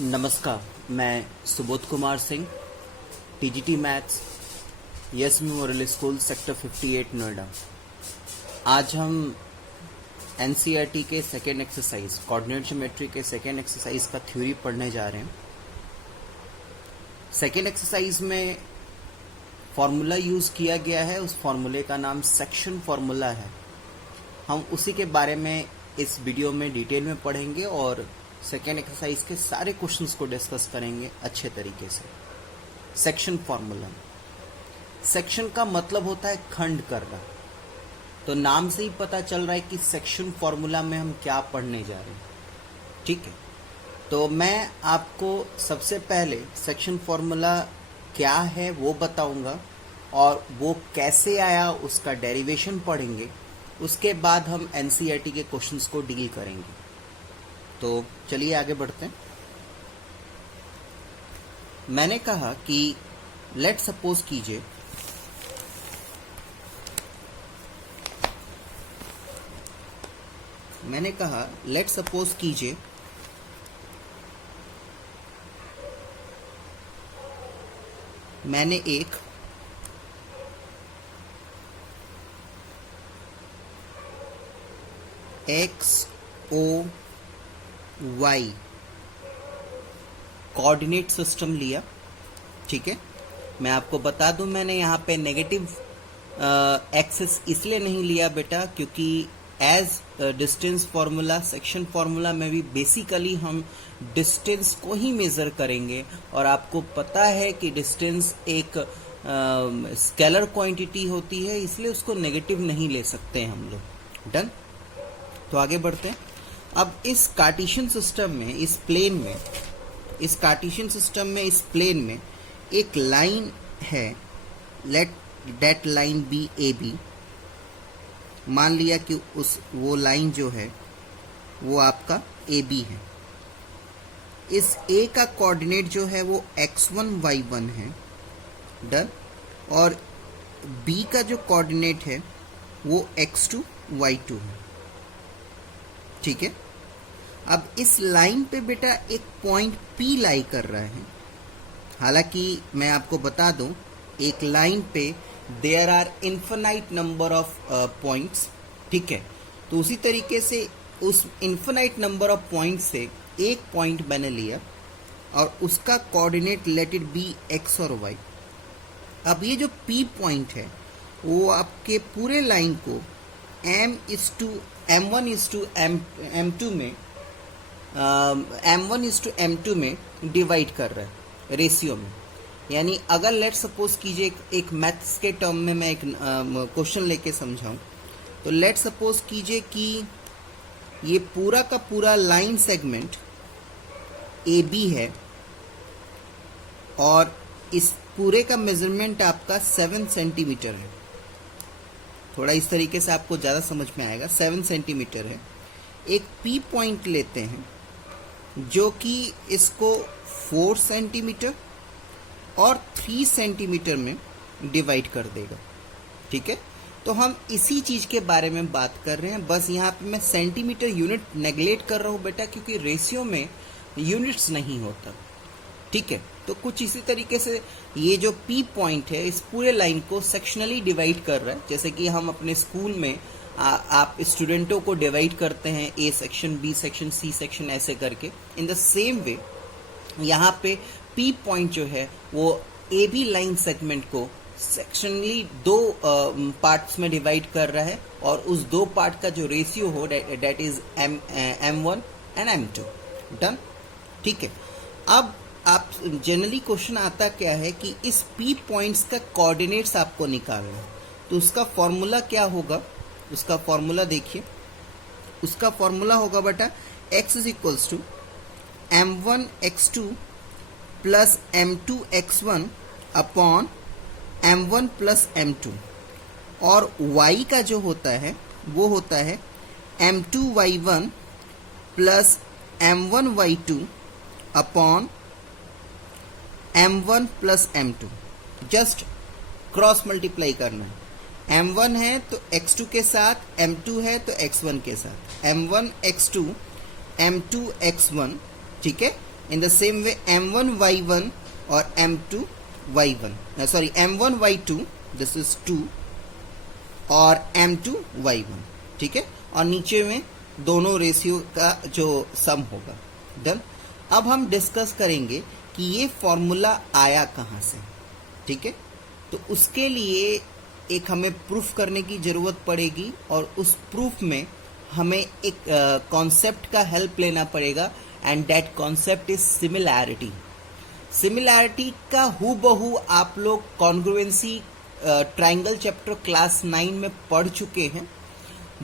नमस्कार, मैं Subodh Kumar Singh, TGT maths, yes memorial school, sector 58, Noida. आज हम एनसीईआरटी के सेकेंड एक्सरसाइज, कोऑर्डिनेट ज्योमेट्री के सेकेंड एक्सरसाइज का थ्योरी पढ़ने जा रहे हैं। सेकेंड एक्सरसाइज में फॉर्मूला यूज किया गया है, उस फॉर्मूले का नाम सेक्शन फॉर्मूला है। हम उसी के बारे में इस वीडियो में डिटेल में पढ़ेंगे और सेकेंड एक्सरसाइज के सारे क्वेश्चंस को डिस्कस करेंगे अच्छे तरीके से। सेक्शन फॉर्मूला, सेक्शन का मतलब होता है खंड करना, तो नाम से ही पता चल रहा है कि सेक्शन फॉर्मूला में हम क्या पढ़ने जा रहे हैं। ठीक है, तो मैं आपको सबसे पहले सेक्शन फॉर्मूला क्या है वो बताऊंगा और वो कैसे आया उसका डेरिवेशन पढ़ेंगे। उसके बाद हम एनसीईआरटी के क्वेश्चंस को डील करेंगे। तो चलिए आगे बढ़ते हैं। मैंने कहा कि लेट सपोज कीजिए मैंने एक XOY कोऑर्डिनेट सिस्टम लिया। ठीक है, मैं आपको बता दूं, मैंने यहाँ पे नेगेटिव एक्सिस इसलिए नहीं लिया बेटा, क्योंकि as distance formula, section formula में भी बेसिकली हम डिस्टेंस को ही मेजर करेंगे और आपको पता है कि डिस्टेंस एक स्केलर क्वांटिटी होती है, इसलिए उसको नेगेटिव नहीं ले सकते हैं हम लोग। डन, तो आगे बढ़ते हैं। अब इस कार्टेशियन सिस्टम में, इस प्लेन में एक लाइन है, let that line be A B. मान लिया कि वो लाइन जो है वो आपका ए बी है। इस ए का कोऑर्डिनेट जो है वो x1 y1 है। डन, और बी का जो कोऑर्डिनेट है वो x2 y2 है। ठीक है, अब इस लाइन पे बेटा एक पॉइंट P लाई कर रहा है। हालांकि मैं आपको बता दूं, एक लाइन पे there are infinite number of points. ठीक है, तो उसी तरीके से उस इन्फिनाइट नंबर ऑफ पॉइंट से एक पॉइंट मैंने लिया और उसका coordinate let it be x और y। अब ये जो P पॉइंट है वो आपके पूरे लाइन को M1:M2 में डिवाइड कर रहा है रेशियो में। यानी अगर लेट सपोज कीजिए एक मैथ्स के टर्म में मैं एक क्वेश्चन लेके समझाऊं, तो लेट सपोज कीजिए कि ये पूरा का पूरा लाइन सेगमेंट AB है और इस पूरे का मेजरमेंट आपका 7 सेंटीमीटर है। थोड़ा इस तरीके से आपको ज़्यादा समझ में आएगा। 7 सेंटीमीटर है। एक P पॉइंट लेते हैं जो कि इसको 4 सेंटीमीटर और 3 सेंटीमीटर में डिवाइड कर देगा। ठीक है, तो हम इसी चीज़ के बारे में बात कर रहे हैं। बस यहाँ पे मैं सेंटीमीटर यूनिट नेगलेक्ट कर रहा हूँ बेटा, क्योंकि रेशियो में यूनिट्स नहीं होता। ठीक है, तो कुछ इसी तरीके से ये जो P पॉइंट है इस पूरे लाइन को सेक्शनली डिवाइड कर रहा है। जैसे कि हम अपने स्कूल में आप स्टूडेंटों को डिवाइड करते हैं, A section, B section, C section, ऐसे करके। इन द सेम वे यहाँ पे P पॉइंट जो है वो AB लाइन सेगमेंट को सेक्शनली 2 पार्ट्स में डिवाइड कर रहा है और उस 2 पार्ट का जो रेशियो हो date is M1 and M2। Done, ठीक है। अब आप जनरली क्वेश्चन आता क्या है कि इस P पॉइंट्स का कोऑर्डिनेट्स आपको निकालना है, तो उसका फॉर्मूला क्या होगा? उसका फॉर्मूला देखिए, उसका फॉर्मूला होगा बेटा x is equals to M1x2 plus M2x1 upon M1 plus M2, और y का जो होता है वो होता है M2y1 plus M1y2 upon M1 plus M2। Just cross multiply करना है। M1 है तो x2 के साथ, M2 है तो x1 के साथ, M1 x2 M2 x1, ठीक है, in the same way M1Y1 और M2Y1, sorry M1Y2, this is 2, और M2Y1, ठीक है, और नीचे में दोनों रेशियो का जो सम होगा। डन। अब हम डिस्कस करेंगे कि ये फॉर्मूला आया कहाँ से, ठीक है। तो उसके लिए एक हमें प्रूफ करने की ज़रूरत पड़ेगी, और उस प्रूफ में हमें एक कॉन्सेप्ट का हेल्प लेना पड़ेगा, and that concept is similarity. Similarity का हूबहू आप लोग कॉन्ग्रुएंसी ट्रायंगल चैप्टर क्लास 9 में पढ़ चुके हैं।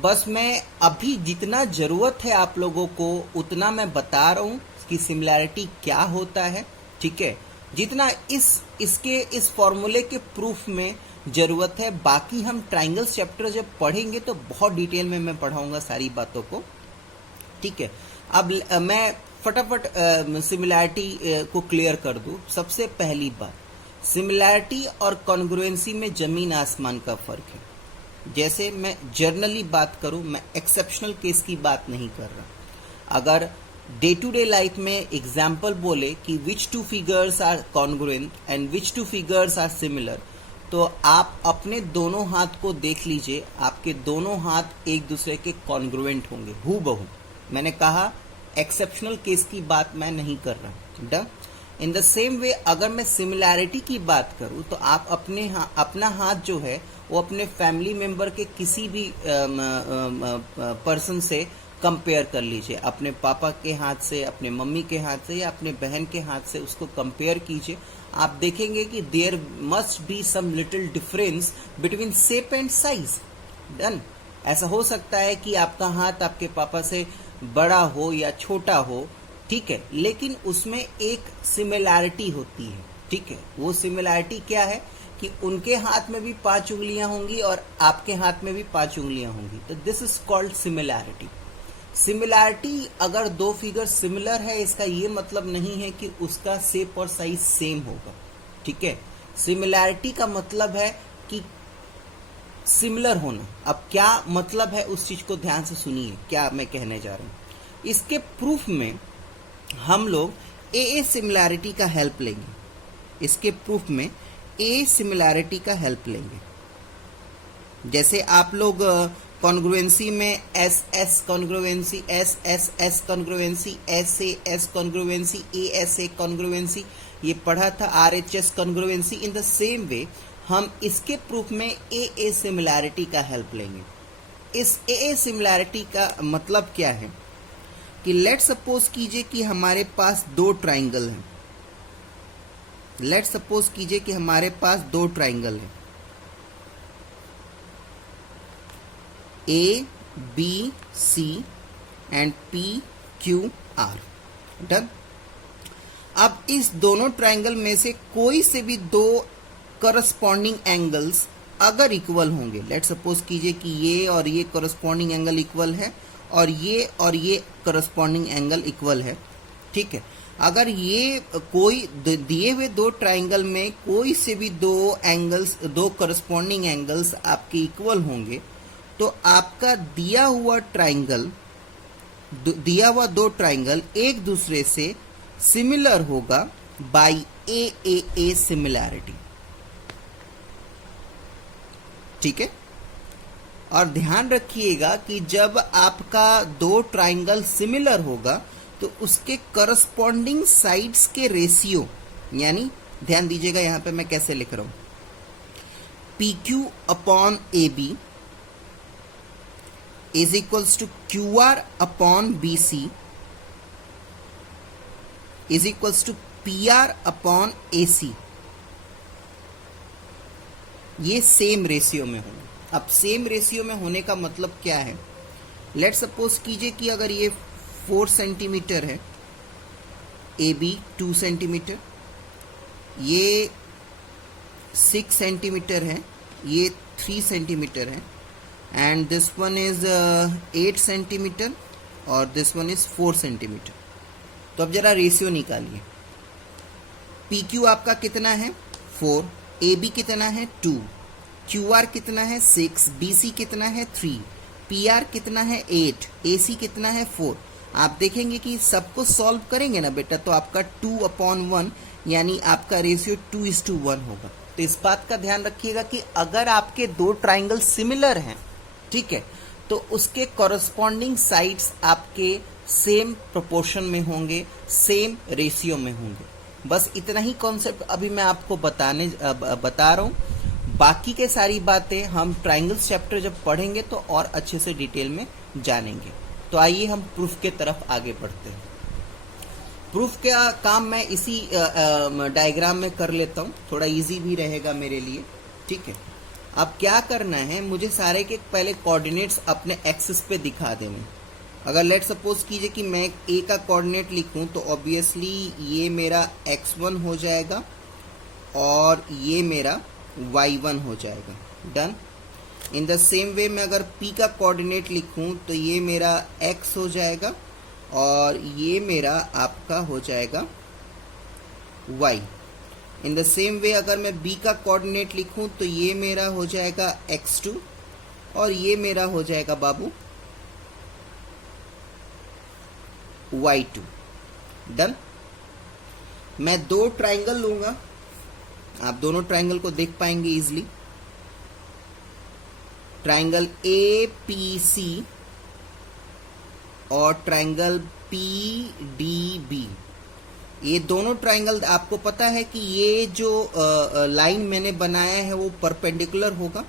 बस मैं अभी जितना ज़रूरत है आप लोगों को उतना मैं बता रहा हूँ कि सिमिलैरिटी क्या होता है, ठीक है। जितना इस फॉर्मूले के प्रूफ में ज़रूरत है, बाकी हम ट्रायंगल्स चैप्टर जब पढ़ेंगे तो बहुत डिटेल में मैं पढ़ाऊंगा सारी बातों को, ठीक है। अब मैं फटाफट सिमिलैरिटी को क्लियर कर दूं। सबसे पहली बात, सिमिलैरिटी और कॉन्ग्रुएंसी में ज़मीन आसमान का फ़र्क है। जैसे मैं जर्नली बात करूं, मैं एक्सेप्शनल केस की बात नहीं कर रहा। अगर डे टू डे लाइफ में एग्जाम्पल बोले कि which two figures are congruent and which two figures are similar, तो आप अपने दोनों हाथ को देख लीजिए, आपके दोनों हाथ एक दूसरे के कॉन्ग्रुएंट होंगे, हूबहू। मैंने कहा एक्सेप्शनल केस की बात मैं नहीं कर रहा। डन। इन द सेम वे अगर मैं सिमिलैरिटी की बात करूं तो आप अपना हाथ जो है वो अपने फैमिली मेंबर के किसी भी पर्सन से कंपेयर कर लीजिए, अपने पापा के हाथ से, अपने मम्मी के हाथ से, या अपने बहन के हाथ से उसको कंपेयर कीजिए। आप देखेंगे कि there must be some little difference between shape and size. Done. ऐसा हो सकता है कि आपका हाथ आपके पापा से बड़ा हो या छोटा हो, ठीक है, लेकिन उसमें एक सिमिलैरिटी होती है, ठीक है। वो सिमिलैरिटी क्या है कि उनके हाथ में भी 5 उंगलियां होंगी और आपके हाथ में भी 5 उंगलियां होंगी, तो this is called similarity. Similarity, अगर दो फिगर सिमिलर है, इसका ये मतलब नहीं है कि उसका शेप और साइज सेम होगा, ठीक है। सिमिलैरिटी का मतलब है कि सिमिलर होना। अब क्या मतलब है उस चीज को ध्यान से सुनिए, क्या मैं कहने जा रहा हूं। इसके प्रूफ में हम लोग ए सिमिलैरिटी का हेल्प लेंगे। इसके प्रूफ में ए सिमिलैरिटी का हेल्प लेंगे। जैसे आप लोग कॉन्ग्रुएंसी में S S congruency, S S S congruency, S S congruency, A congruency ये पढ़ा था, R H S congruency. In the same way हम इसके प्रूफ में ए सिमिलैरिटी का हेल्प लेंगे। इस ए सिमिलैरिटी का मतलब क्या है कि लेट सपोज कीजिए कि हमारे पास 2 ट्राइंगल हैं। लेट सपोज कीजिए कि हमारे पास 2 ट्राइंगल हैं, A B C and P Q R. Done. अब इस दोनों ट्राइंगल में से कोई से भी 2 करस्पॉन्डिंग एंगल्स अगर इक्वल होंगे, लेट सपोज कीजिए कि ये और ये करस्पॉन्डिंग एंगल इक्वल है और ये करस्पॉन्डिंग एंगल इक्वल है, ठीक है। अगर ये कोई दिए हुए 2 ट्राइंगल में कोई से भी 2 करस्पॉन्डिंग एंगल्स आपके इक्वल होंगे, तो आपका दिया हुआ 2 ट्राइंगल एक दूसरे से सिमिलर होगा बाय ए सिमिलैरिटी, ठीक है। और ध्यान रखिएगा कि जब आपका 2 ट्राइंगल सिमिलर होगा तो उसके करस्पॉन्डिंग साइड्स के रेशियो, यानी ध्यान दीजिएगा यहां पे मैं कैसे लिख रहा हूं, P Q upon A B is equals to Q R upon B C is equals to P R upon A C. ये सेम रेशियो में होंगे। अब सेम रेशियो में होने का मतलब क्या है, लेट सपोज कीजिए कि अगर ये 4 सेंटीमीटर है, ए बी 2 सेंटीमीटर, ये 6 सेंटीमीटर है, ये 3 सेंटीमीटर है, and this one is 8 centimetre और दिस वन इज 4 सेंटीमीटर। तो अब जरा रेशियो निकालिए। पी क्यू आपका कितना है 4, ए बी कितना है 2, क्यू आर कितना है 6, बी सी कितना है 3, पी आर कितना है 8, ए सी कितना है 4। आप देखेंगे कि सबको सॉल्व करेंगे ना बेटा, तो आपका 2/1 यानी आपका रेशियो 2:1 होगा। तो इस बात का ध्यान रखिएगा कि अगर आपके दो ट्राइंगल सिमिलर हैं, ठीक है, तो उसके कॉरस्पॉन्डिंग साइड्स आपके सेम प्रोपोर्शन में होंगे, सेम रेशियो में होंगे। बस इतना ही कॉन्सेप्ट अभी मैं आपको बता रहा हूँ। बाकी के सारी बातें हम ट्राइंगल्स चैप्टर जब पढ़ेंगे तो और अच्छे से डिटेल में जानेंगे। तो आइए हम प्रूफ के तरफ आगे बढ़ते हैं। प्रूफ का काम मैं इसी डायग्राम में कर लेता हूँ, थोड़ा इजी भी रहेगा मेरे लिए, ठीक है। अब क्या करना है, मुझे सारे के पहले कोऑर्डिनेट्स अपने एक्सिस पे दिखा देने। अगर लेट सपोज कीजिए कि मैं ए का कोऑर्डिनेट लिखूं तो ऑब्वियसली ये मेरा x1 हो जाएगा और ये मेरा y1 हो जाएगा। डन। इन द सेम वे मैं अगर p का कोऑर्डिनेट लिखूं तो ये मेरा x हो जाएगा और ये मेरा आपका हो जाएगा y। इन द सेम वे अगर मैं b का कोऑर्डिनेट लिखूं तो ये मेरा हो जाएगा x2 और ये मेरा हो जाएगा बाबू y2। डन। मैं दो ट्राइंगल लूंगा, आप दोनों ट्राइंगल को देख पाएंगे इजिली। ट्राइंगल APC और ट्राइंगल PDB। ये दोनों ट्राइंगल आपको पता है कि ये जो लाइन मैंने बनाया है वो परपेंडिकुलर होगा,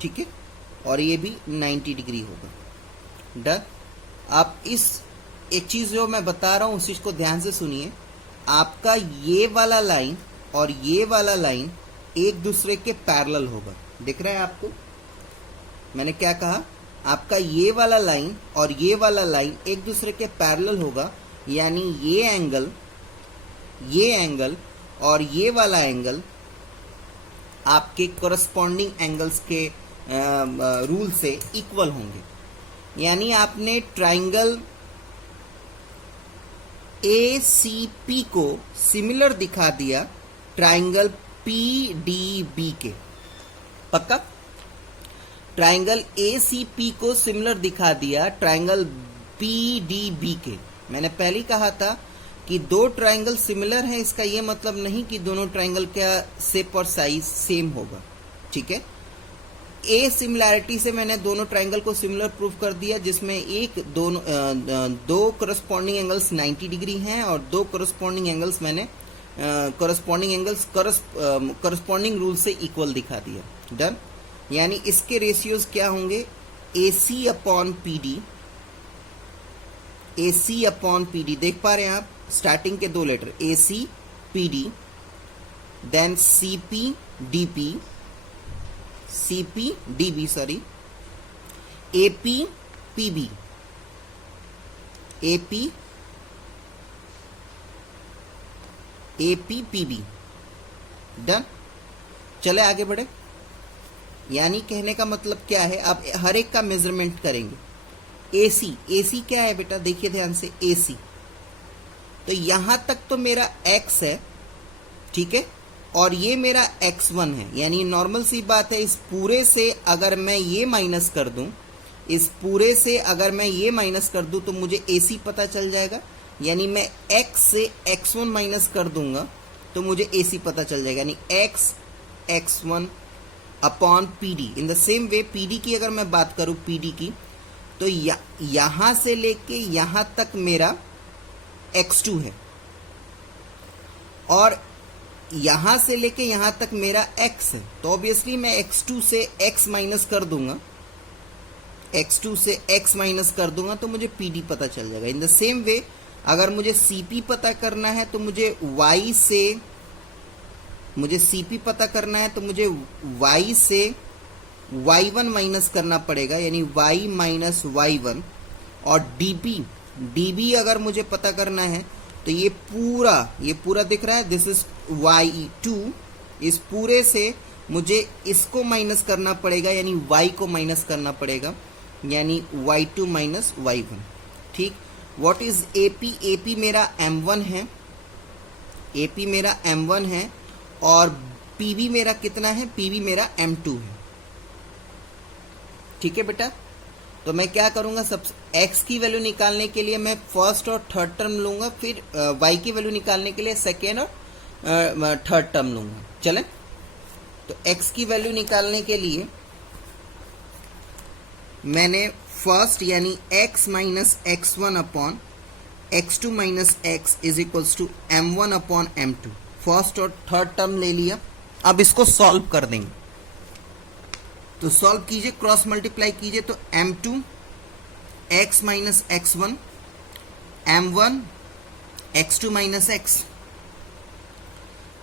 ठीक है, और ये भी 90 डिग्री होगा। डन। आप इस एक चीज जो मैं बता रहा हूं उस चीज को ध्यान से सुनिए। आपका ये वाला लाइन और ये वाला लाइन एक दूसरे के पैरेलल होगा। दिख रहा है आपको मैंने क्या कहा? आपका ये वाला लाइन और ये वाला लाइन एक दूसरे के पैरेलल होगा, यानी ये एंगल और ये वाला एंगल आपके कोरस्पॉन्डिंग एंगल्स के रूल से इक्वल होंगे। यानी आपने ट्राइंगल ACP को सिमिलर दिखा दिया ट्राइंगल PDB के। पक्का? ट्राइंगल ACP को सिमिलर दिखा दिया ट्राइंगल PDB के। मैंने पहले ही कहा था कि दो ट्राइंगल सिमिलर हैं, इसका यह मतलब नहीं कि दोनों ट्राइंगल का शेप और साइज सेम होगा, ठीक है। ए सिमिलैरिटी से मैंने दोनों ट्राइंगल को सिमिलर प्रूव कर दिया, जिसमें दो करस्पॉन्डिंग एंगल्स 90 डिग्री हैं और दो करस्पॉन्डिंग एंगल्स मैंने करस्पॉन्डिंग रूल से इक्वल दिखा दिया। डन। यानी इसके रेशियोज क्या होंगे? AC upon PD। देख पा रहे हैं आप? स्टार्टिंग के दो letter AC PD, then CPDB sorry, APPB, APPB। Done. चले आगे बढ़े। यानी कहने का मतलब क्या है, अब हर एक का मेजरमेंट करेंगे। AC क्या है बेटा? देखिए ध्यान से, AC तो यहां तक तो मेरा x है, ठीक है, और ये मेरा x1 है। यानी नॉर्मल सी बात है, इस पूरे से अगर मैं ये माइनस कर दूं, तो मुझे AC पता चल जाएगा। यानी मैं x से x1 माइनस कर दूंगा तो मुझे AC पता चल जाएगा, यानी x1 upon PD। In the same way PD की अगर मैं बात करूं, PD की, तो यहां से लेके यहां तक मेरा x2 है और यहां से लेके यहां तक मेरा x है। तो ऑब्वियसली मैं x2 से x माइनस कर दूंगा तो मुझे PD पता चल जाएगा। इन द सेम वे अगर मुझे CP पता करना है तो मुझे y से y1 माइनस करना पड़ेगा, यानी y माइनस y1। और dB अगर मुझे पता करना है तो ये पूरा दिख रहा है, दिस इज y2। इस पूरे से मुझे इसको माइनस करना पड़ेगा, यानी y को माइनस करना पड़ेगा, यानी y2 माइनस y1। ठीक। व्हाट इज AP मेरा M1 है और PB मेरा कितना है? PB मेरा M2 है। ठीक है बेटा। तो मैं क्या करूंगा, सब x की वैल्यू निकालने के लिए मैं फर्स्ट और थर्ड टर्म लूंगा, फिर y की वैल्यू निकालने के लिए सेकेंड और थर्ड टर्म लूंगा। चले, तो x की वैल्यू निकालने के लिए मैंने फर्स्ट यानी x minus x1 upon x2 minus x is equals to m1 upon m2 first और थर्ड टर्म ले लिया। अब इसको सॉल्व कर देंगे, तो सॉल्व कीजिए, क्रॉस मल्टीप्लाई कीजिए, तो m2 x minus x1 m1 x2 minus x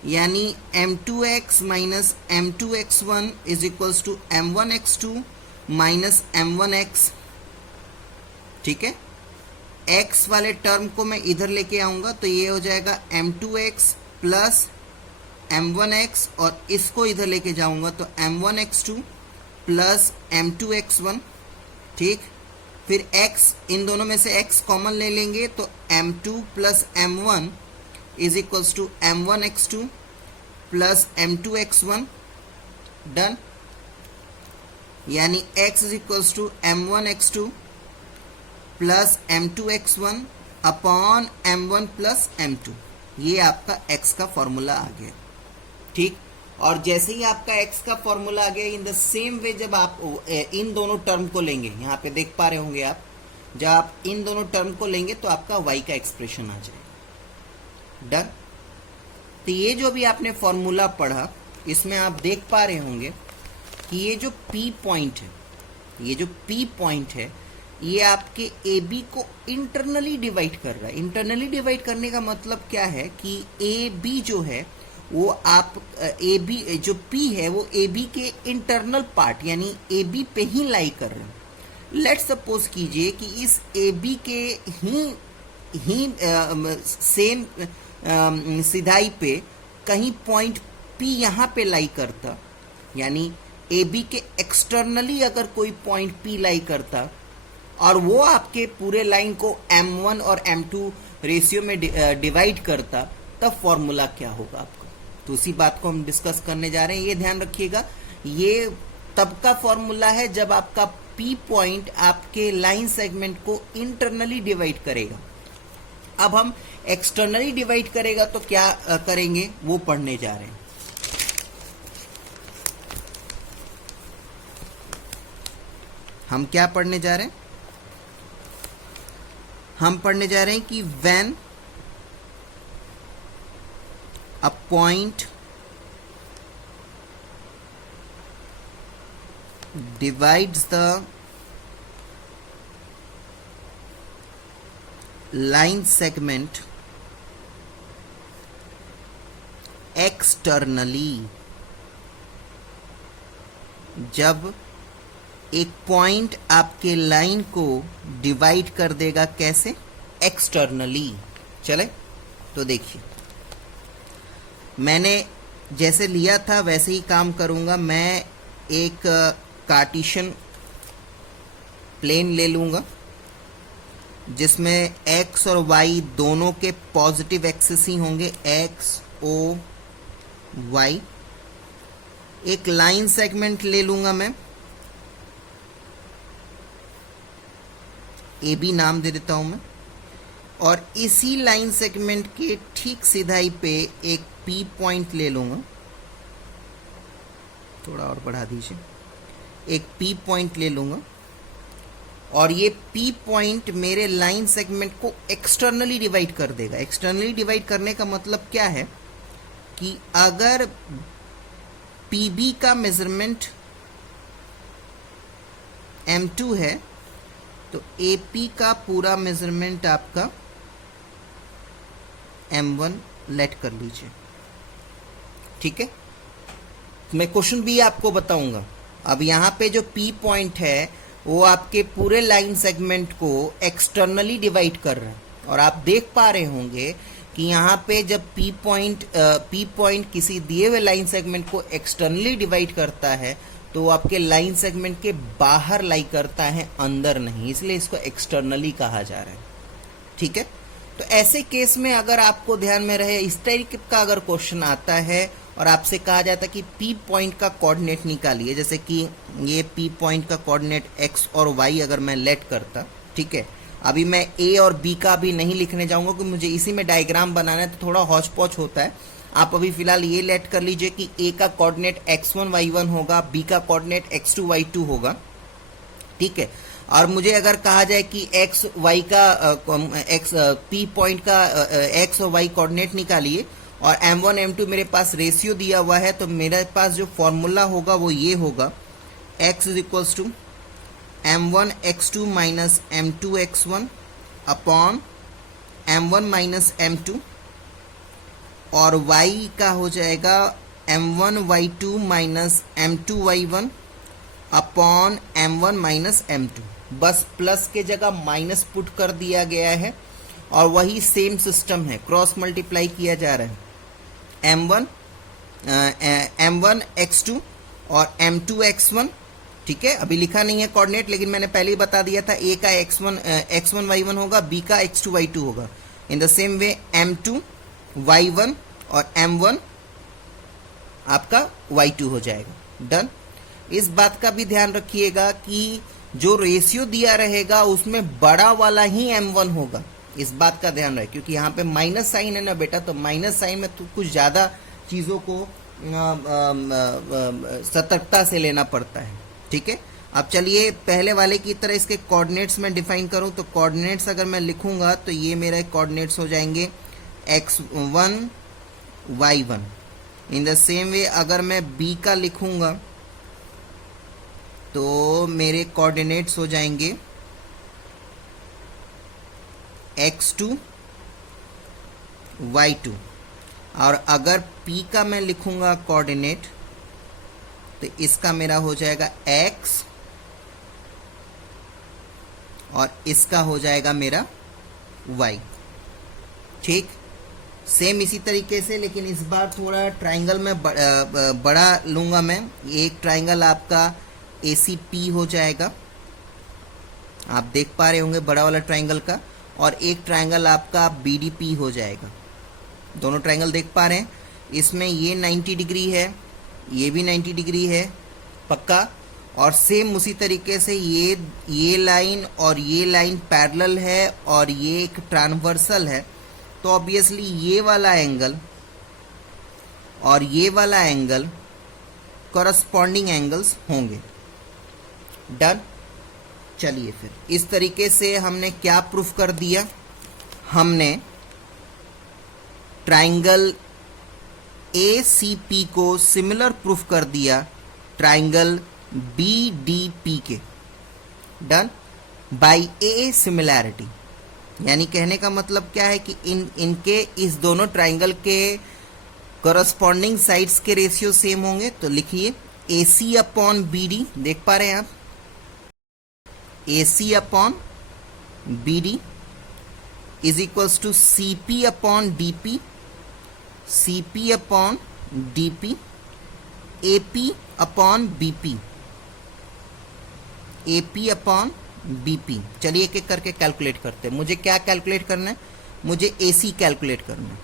यानी m2x minus m2x1 is equals to m1x2 minus m1x। ठीक है, x वाले टर्म को मैं इधर लेके आऊंगा तो ये हो जाएगा m2x प्लस m1x, और इसको इधर लेके जाऊंगा तो m1x2 प्लस m2x1। ठीक, फिर x, इन दोनों में से x कॉमन ले लेंगे तो m2 plus m1 is equals to m1x2 plus m2x1। Done, यानी x is equals to m1x2 plus m2x1 upon m1 plus m2। ये आपका x का फॉर्मूला आ गया। ठीक, और जैसे ही आपका x का फॉर्मूला आ गया, इन द सेम वे जब आप इन दोनों टर्म को लेंगे, यहाँ पे देख पा रहे होंगे आप, जब आप इन दोनों टर्म को लेंगे तो आपका y का एक्सप्रेशन आ जाएगा। डन, तो ये जो भी आपने फॉर्मूला पढ़ा, इसमें आप देख पा रहे होंगे कि ये जो P पॉइंट है, ये जो P पॉइंट है, ये आपके AB को इंटरनली डिवाइड कर रहा है। इंटरनली डिवाइड करने का मतलब क्या है कि AB जो है वो आप AB जो P है वो AB के इंटरनल पार्ट यानी AB पे ही लाई कर रहे हैं। लेट्स सपोज कीजिए कि इस AB के ही सेम सिधाई पे कहीं पॉइंट P यहाँ पे लाई करता, यानी AB के एक्सटर्नली अगर कोई पॉइंट P लाई करता और वो आपके पूरे लाइन को M1 और M2 रेशियो में डिवाइड करता, तब फॉर्मूला क्या होगा आपका। तो उसी बात को हम डिस्कस करने जा रहे हैं। ये ध्यान रखिएगा, ये तब का फॉर्मूला है जब आपका P पॉइंट आपके लाइन सेगमेंट को इंटरनली डिवाइड करेगा। अब हम एक्सटर्नली डिवाइड करेगा तो क्या करेंगे वो पढ़ने जा रहे हैं। हम क्या पढ़ने जा रहे हैं, हम पढ़ने जा रहे हैं कि when a point divides the line segment externally, जब एक पॉइंट आपके लाइन को डिवाइड कर देगा, कैसे, एक्सटर्नली। चले, तो देखिए, मैंने जैसे लिया था वैसे ही काम करूंगा। मैं एक कार्टेशियन प्लेन ले लूंगा जिसमें x और y दोनों के पॉजिटिव एक्सिस ही होंगे, x o y। एक लाइन सेगमेंट ले लूंगा मैं, AB नाम दे देता हूं मैं, और इसी लाइन सेगमेंट के ठीक सिधाई पे एक P पॉइंट ले लूंगा, थोड़ा और बढ़ा दीजिए, एक P पॉइंट ले लूंगा, और ये P पॉइंट मेरे लाइन सेगमेंट को एक्सटर्नली डिवाइड कर देगा। एक्सटर्नली डिवाइड करने का मतलब क्या है कि अगर PB का मेजरमेंट M2 है तो AP का पूरा मेजरमेंट आपका M1 लेट कर लीजिए। ठीक है, मैं क्वेश्चन भी आपको बताऊंगा। अब यहाँ पे जो P पॉइंट है वो आपके पूरे लाइन सेगमेंट को एक्सटर्नली डिवाइड कर रहा है, और आप देख पा रहे होंगे कि यहाँ पे जब P पॉइंट किसी दिए हुए लाइन सेगमेंट को एक्सटर्नली डिवाइड करता है तो आपके लाइन सेगमेंट के बाहर लाई करता है, अंदर नहीं, इसलिए इसको एक्सटर्नली कहा जा रहा है। ठीक है, तो ऐसे केस में अगर आपको ध्यान में रहे, इस तरीके का अगर क्वेश्चन आता है और आपसे कहा जाता कि P पॉइंट का कोऑर्डिनेट निकालिए, जैसे कि ये P पॉइंट का कोऑर्डिनेट x और y अगर मैं लेट करता, ठीक है। अभी मैं A और B का भी नहीं लिखने जाऊंगा क्योंकि मुझे इसी में डायग्राम बनाना है, तो थोड़ा हौच पौच होता है। आप अभी फिलहाल ये लेट कर लीजिए कि A का कोऑर्डिनेट x1 y1 होगा, B का कोऑर्डिनेट x2 y2 होगा, ठीक है। और मुझे अगर कहा जाए कि x y का P पॉइंट का x और y कोऑर्डिनेट निकालिए और m1 m2 मेरे पास रेशियो दिया हुआ है, तो मेरे पास जो फॉर्मूला होगा वो ये होगा, x is equals to m1 x2 minus m2 x1 upon m1 minus m2, और y का हो जाएगा m1 y2 minus m2 y1 upon m1 minus m2। बस प्लस के जगह माइनस पुट कर दिया गया है और वही सेम सिस्टम है, क्रॉस मल्टीप्लाई किया जा रहा है। m1 x2 और m2 x1, ठीक है। अभी लिखा नहीं है कोऑर्डिनेट, लेकिन मैंने पहले ही बता दिया था a का x1 y1 होगा, b का x2 y2 होगा। इन the same way m2 y1 और m1 आपका y2 हो जाएगा। डन। इस बात का भी ध्यान रखिएगा कि जो रेशियो दिया रहेगा उसमें बड़ा वाला ही m1 होगा, इस बात का ध्यान रहे, क्योंकि यहाँ पे माइनस साइन है ना बेटा, तो माइनस साइन में तो कुछ ज़्यादा चीज़ों को सतर्कता से लेना पड़ता है, ठीक है। अब चलिए पहले वाले की तरह इसके कोऑर्डिनेट्स में डिफाइन करूँ, तो कोऑर्डिनेट्स अगर मैं लिखूंगा तो ये मेरे कोऑर्डिनेट्स हो जाएंगे x1 y1। In the same वे अगर मैं b का लिखूंगा तो मेरे कोऑर्डिनेट्स हो जाएंगे x2 y2, और अगर p का मैं लिखूंगा कोऑर्डिनेट तो इसका मेरा हो जाएगा x और इसका हो जाएगा मेरा y, ठीक। सेम इसी तरीके से, लेकिन इस बार थोड़ा ट्राइंगल में बड़ा लूंगा मैं। एक ट्राइंगल आपका ACP हो जाएगा, आप देख पा रहे होंगे बड़ा वाला ट्राइंगल का, और एक ट्राइंगल आपका BDP हो जाएगा। दोनों ट्राइंगल देख पा रहे हैं, इसमें ये 90 डिग्री है, ये भी 90 डिग्री है पक्का, और सेम उसी तरीके से ये लाइन और ये लाइन पैरेलल है और ये एक ट्रांसवर्सल है, तो ऑब्वियसली ये वाला एंगल और ये वाला एंगल कॉरस्पॉन्डिंग एंगल्स होंगे। डन। चलिए फिर इस तरीके से हमने क्या प्रूफ कर दिया, हमने ट्राइंगल ACP को सिमिलर प्रूफ कर दिया ट्राइंगल BDP के। डन। बाय A सिमिलैरिटी, यानी कहने का मतलब क्या है कि इनके इस दोनों ट्राइंगल के कॉरस्पॉन्डिंग साइड्स के रेशियो सेम होंगे। तो लिखिए AC अपॉन BD, देख पा रहे हैं आप, AC upon BD is equals to CP upon DP, CP upon DP, AP upon BP, AP upon BP। चलिए एक एक करके कैलकुलेट करते हैं। मुझे क्या कैलकुलेट करना है, मुझे AC कैलकुलेट करना है,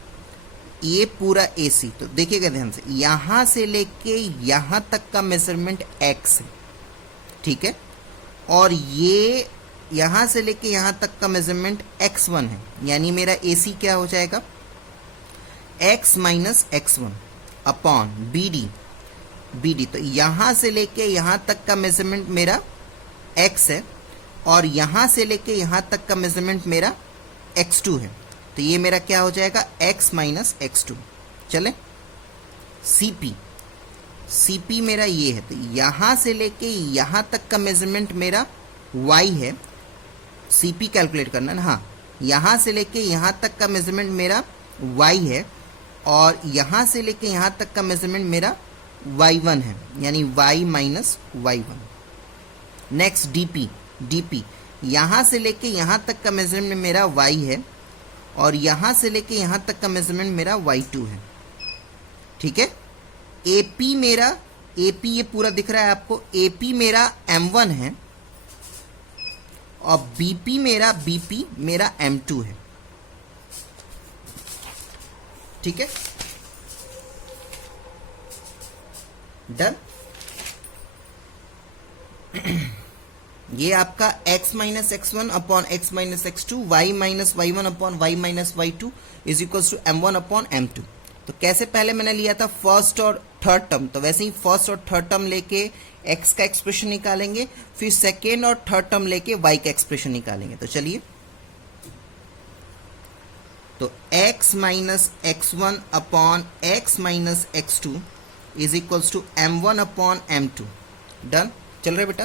ये पूरा AC। तो देखिएगा ध्यान से, यहां से लेके यहां तक का मेजरमेंट x है, ठीक है, और ये यहां से लेके यहां तक का मेजरमेंट x1 है, यानी मेरा AC क्या हो जाएगा x minus x1 upon BD। तो यहां से लेके यहां तक का मेजरमेंट मेरा x है और यहां से लेके यहां तक का मेजरमेंट मेरा x2 है, तो ये मेरा क्या हो जाएगा x माइनस x2। चले CP मेरा ये है, तो यहां से लेके यहां तक का मेजरमेंट मेरा y है, CP कैलकुलेट करना ना, हाँ, यहां से लेके यहां तक का मेजरमेंट मेरा y है और यहां से लेके यहां तक का मेजरमेंट मेरा y1 है, यानी y minus y1। Next DP, यहां से लेके यहां तक का मेजरमेंट मेरा y है और यहां से लेके यहां तक का मेजरमेंट मेरा y2 है, ठीक है। AP ये पूरा दिख रहा है आपको, AP मेरा M1 है और BP मेरा M2 है, ठीक है। डन। ये आपका x minus x1 upon x minus x2, y minus y1 upon y minus y2 is equals to m1 upon m2। तो कैसे पहले मैंने लिया था फर्स्ट और थर्ड टर्म, तो वैसे ही फर्स्ट और थर्ड टर्म लेके x का एक्सप्रेशन निकालेंगे, फिर सेकेंड और थर्ड टर्म लेके y का एक्सप्रेशन निकालेंगे। तो चलिए, तो x minus x1 upon x minus x2 is equals to m1 upon m2। Done. चल रहे बेटा,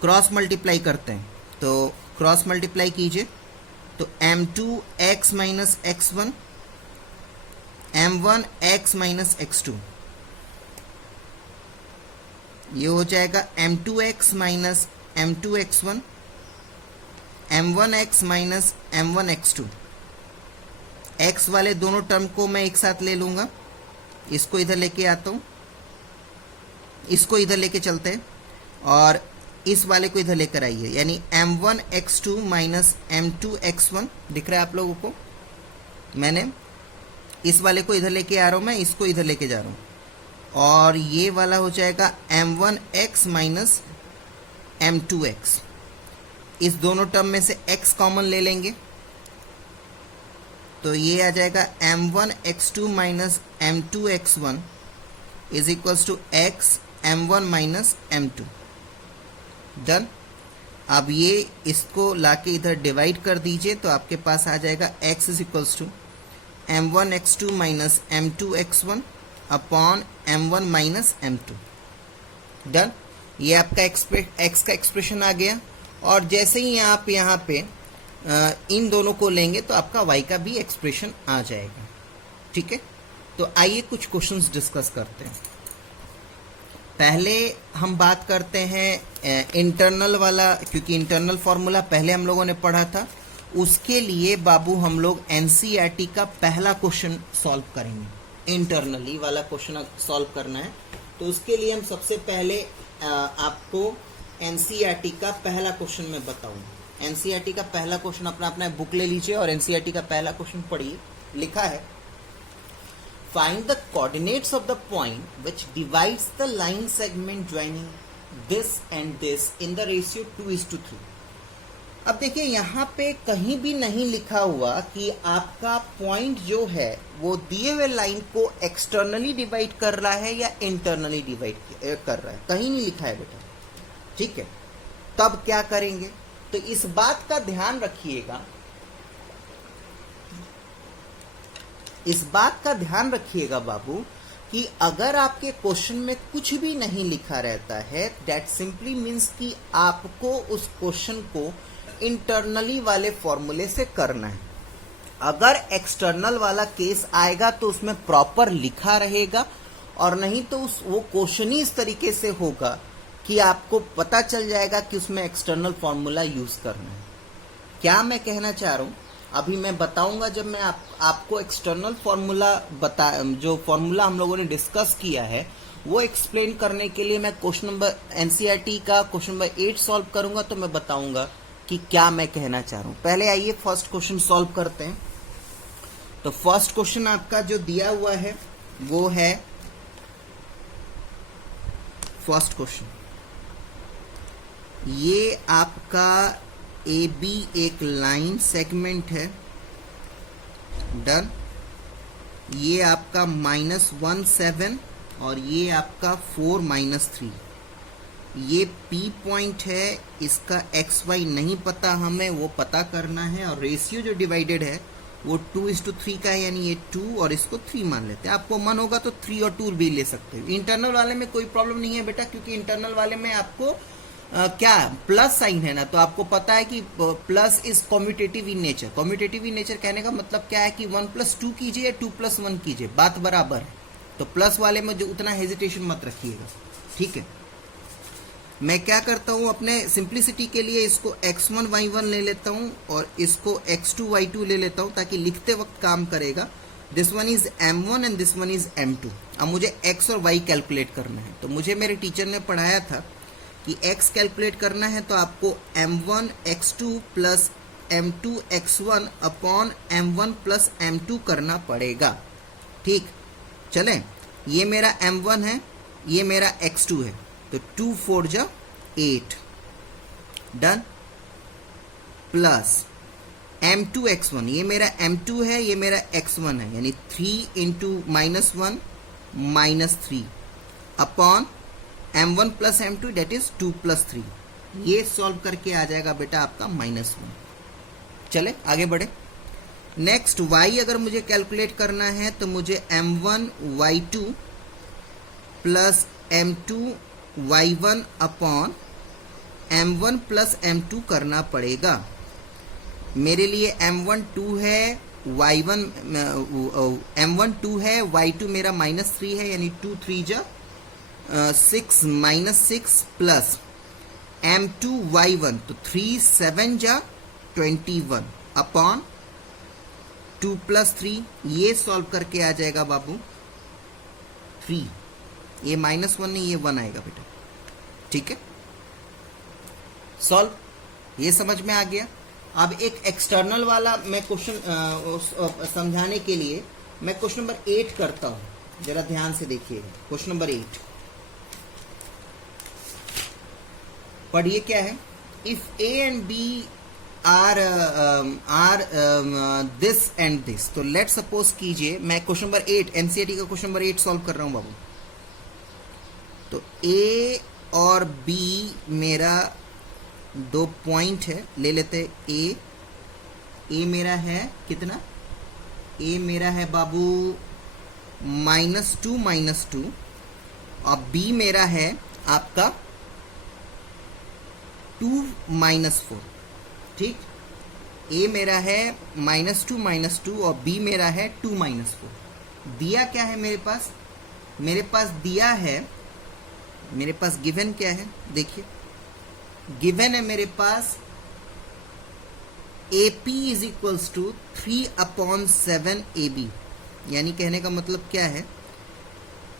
क्रॉस मल्टीप्लाई करते हैं, तो क्रॉस मल्टीप्लाई कीजिए, तो m2 x minus x1, m1 x minus x2, ये हो जाएगा m2x minus m2x1, m1x minus m1x2। x वाले दोनों टर्म को मैं एक साथ ले लूंगा, इसको इधर लेके आता हूं, इसको इधर लेके चलते हैं, और इस वाले को इधर लेकर आइए, यानी m1x2 माइनस m2x1। दिख रहा है आप लोगों को? मैंने इस वाले को इधर लेके आ रहा हूं, मैं इसको इधर लेके जा रहा हूं, और ये वाला हो जाएगा m1x माइनस m2x। इस दोनों टर्म में से x कॉमन ले लेंगे, तो ये आ जाएगा m1x2 minus m2x1 is equals to x m1 minus m2। Done. अब ये इसको लाके इधर डिवाइड कर दीजिए, तो आपके पास आ जाएगा x is equals to m1x2 minus m2x1 upon m1 minus m2। Done. ये आपका x का एक्सप्रेशन आ गया, और जैसे ही आप यहाँ पे इन दोनों को लेंगे तो आपका y का भी एक्सप्रेशन आ जाएगा। ठीक है, तो आइए कुछ क्वेश्चंस डिस्कस करते हैं। पहले हम बात करते हैं इंटरनल वाला, क्योंकि इंटरनल फॉर्मूला पहले हम लोगों ने पढ़ा था। उसके लिए बाबू हम लोग एनसीईआरटी का पहला क्वेश्चन सॉल्व करेंगे। इंटरनली वाला क्वेश्चन सॉल्व करना है, तो उसके लिए हम सबसे पहले आपको एनसीईआरटी का पहला क्वेश्चन मैं बताऊंगा। एनसीईआरटी का पहला क्वेश्चन अपना बुक ले लीजिए और एनसीईआरटी का पहला क्वेश्चन पढ़िए। लिखा है, find the coordinates of the point which divides the line segment joining this and this in the ratio 2:3। अब देखिए, यहाँ पे कहीं भी नहीं लिखा हुआ कि आपका पॉइंट जो है वो दिए हुए लाइन को एक्सटर्नली डिवाइड कर रहा है या इंटरनली डिवाइड कर रहा है, कहीं नहीं लिखा है बेटा। ठीक है, तब क्या करेंगे? तो इस बात का ध्यान रखिएगा, इस बात का ध्यान रखिएगा बाबू, कि अगर आपके क्वेश्चन में कुछ भी नहीं लिखा रहता है, दैट सिंपली मीन्स कि आपको उस क्वेश्चन को इंटरनली वाले फॉर्मूले से करना है। अगर एक्सटर्नल वाला केस आएगा तो उसमें प्रॉपर लिखा रहेगा, और नहीं तो वो क्वेश्चन ही इस तरीके से होगा कि आपको पता चल जाएगा कि उसमें एक्सटर्नल फॉर्मूला यूज करना है। क्या मैं कहना चाह रहा हूं, अभी मैं बताऊंगा जब मैं आपको एक्सटर्नल फॉर्मूला जो फॉर्मूला हम लोगों ने डिस्कस किया है वो एक्सप्लेन करने के लिए मैं क्वेश्चन नंबर एनसीईआरटी का क्वेश्चन नंबर 8 सॉल्व करूंगा, तो मैं बताऊंगा कि क्या मैं कहना चाह रहा हूं। पहले आइए फर्स्ट क्वेश्चन सॉल्व करते हैं। तो फर्स्ट क्वेश्चन आपका जो दिया हुआ है वो है फर्स्ट क्वेश्चन, ये आपका ए बी एक लाइन सेगमेंट है। डन। ये आपका -1 और ये आपका 4 -3। ये P पॉइंट है, इसका XY नहीं पता हमें, वो पता करना है, और रेशियो जो डिवाइडेड है वो 2:3 का है, यानी ये 2 और इसको 3 मान लेते हैं। आपको मन होगा तो 3 और 2 भी ले सकते हो। इंटरनल वाले में कोई प्रॉब्लम नहीं है बेटा, क्योंकि इंटरनल वाले में आपको क्या प्लस साइन है ना, तो आपको पता है कि plus is commutative in nature. Commutative in nature कहने का मतलब क्या है कि 1+2 कीजिए या 2+1 कीजिए, बात बराबर है। तो प्लस वाले में जो उतना हेजिटेशन मत रखिएगा। ठीक है, मैं क्या करता हूं, अपने सिंप्लिसिटी के लिए इसको x1 y1 ले लेता हूं और इसको x2 y2 ले लेता हूं, ताकि लिखते वक्त काम करेगा। This one is m1 and this one is m2। अब मुझे x और y कैलकुलेट करना है, तो मुझे मेरे टीचर ने पढ़ाया था कि x कैलकुलेट करना है तो आपको m1 x2 plus m2 x1 upon m1 plus m2 करना पड़ेगा। ठीक, चलें। ये मेरा m1 है, ये मेरा x2 है, तो 2 4 जा 8 डन, प्लस m2 x1, ये मेरा m2 है, ये मेरा x1 है, यानी 3 into -1 -3 upon m1 plus m2 that is 2 + 3। ये सॉल्व करके आ जाएगा बेटा आपका -1। चले आगे बढ़े। नेक्स्ट y अगर मुझे कैलकुलेट करना है तो मुझे m1 y2 plus m2 y1 upon m1 plus m2 करना पड़ेगा। मेरे लिए m1 2 है, y1 m1 2 है, y2 मेरा -3 है, यानी 2 3 जा 6 -6 प्लस m2 y1, तो 3 7 जा 21 अपॉन 2 + 3। ये सॉल्व करके आ जाएगा बाबू 3, ये -1 नहीं, ये 1 आएगा बेटा, ठीक है। सॉल्व, ये समझ में आ गया। अब एक एक्सटर्नल वाला मैं क्वेश्चन समझाने के लिए मैं क्वेश्चन नंबर 8 करता हूं, जरा ध्यान से देखिएगा। क्वेश्चन नंबर 8 पढ़िए क्या है। If A and B are this and this, तो लेट सपोज कीजिए मैं क्वेश्चन नंबर 8 एनसीईआरटी का क्वेश्चन नंबर 8 सॉल्व कर रहा हूं बाबू। तो ए और बी मेरा 2 पॉइंट है, ले लेते ए मेरा है कितना, ए मेरा है बाबू -2 -2 और बी मेरा है आपका 2 -4, ठीक। ए मेरा है -2 -2 और बी मेरा है 2 -4। दिया क्या है मेरे पास, मेरे पास दिया है, मेरे पास गिवन क्या है, देखिए गिवन है मेरे पास AP is equals to 3/7 AB, यानी कहने का मतलब क्या है,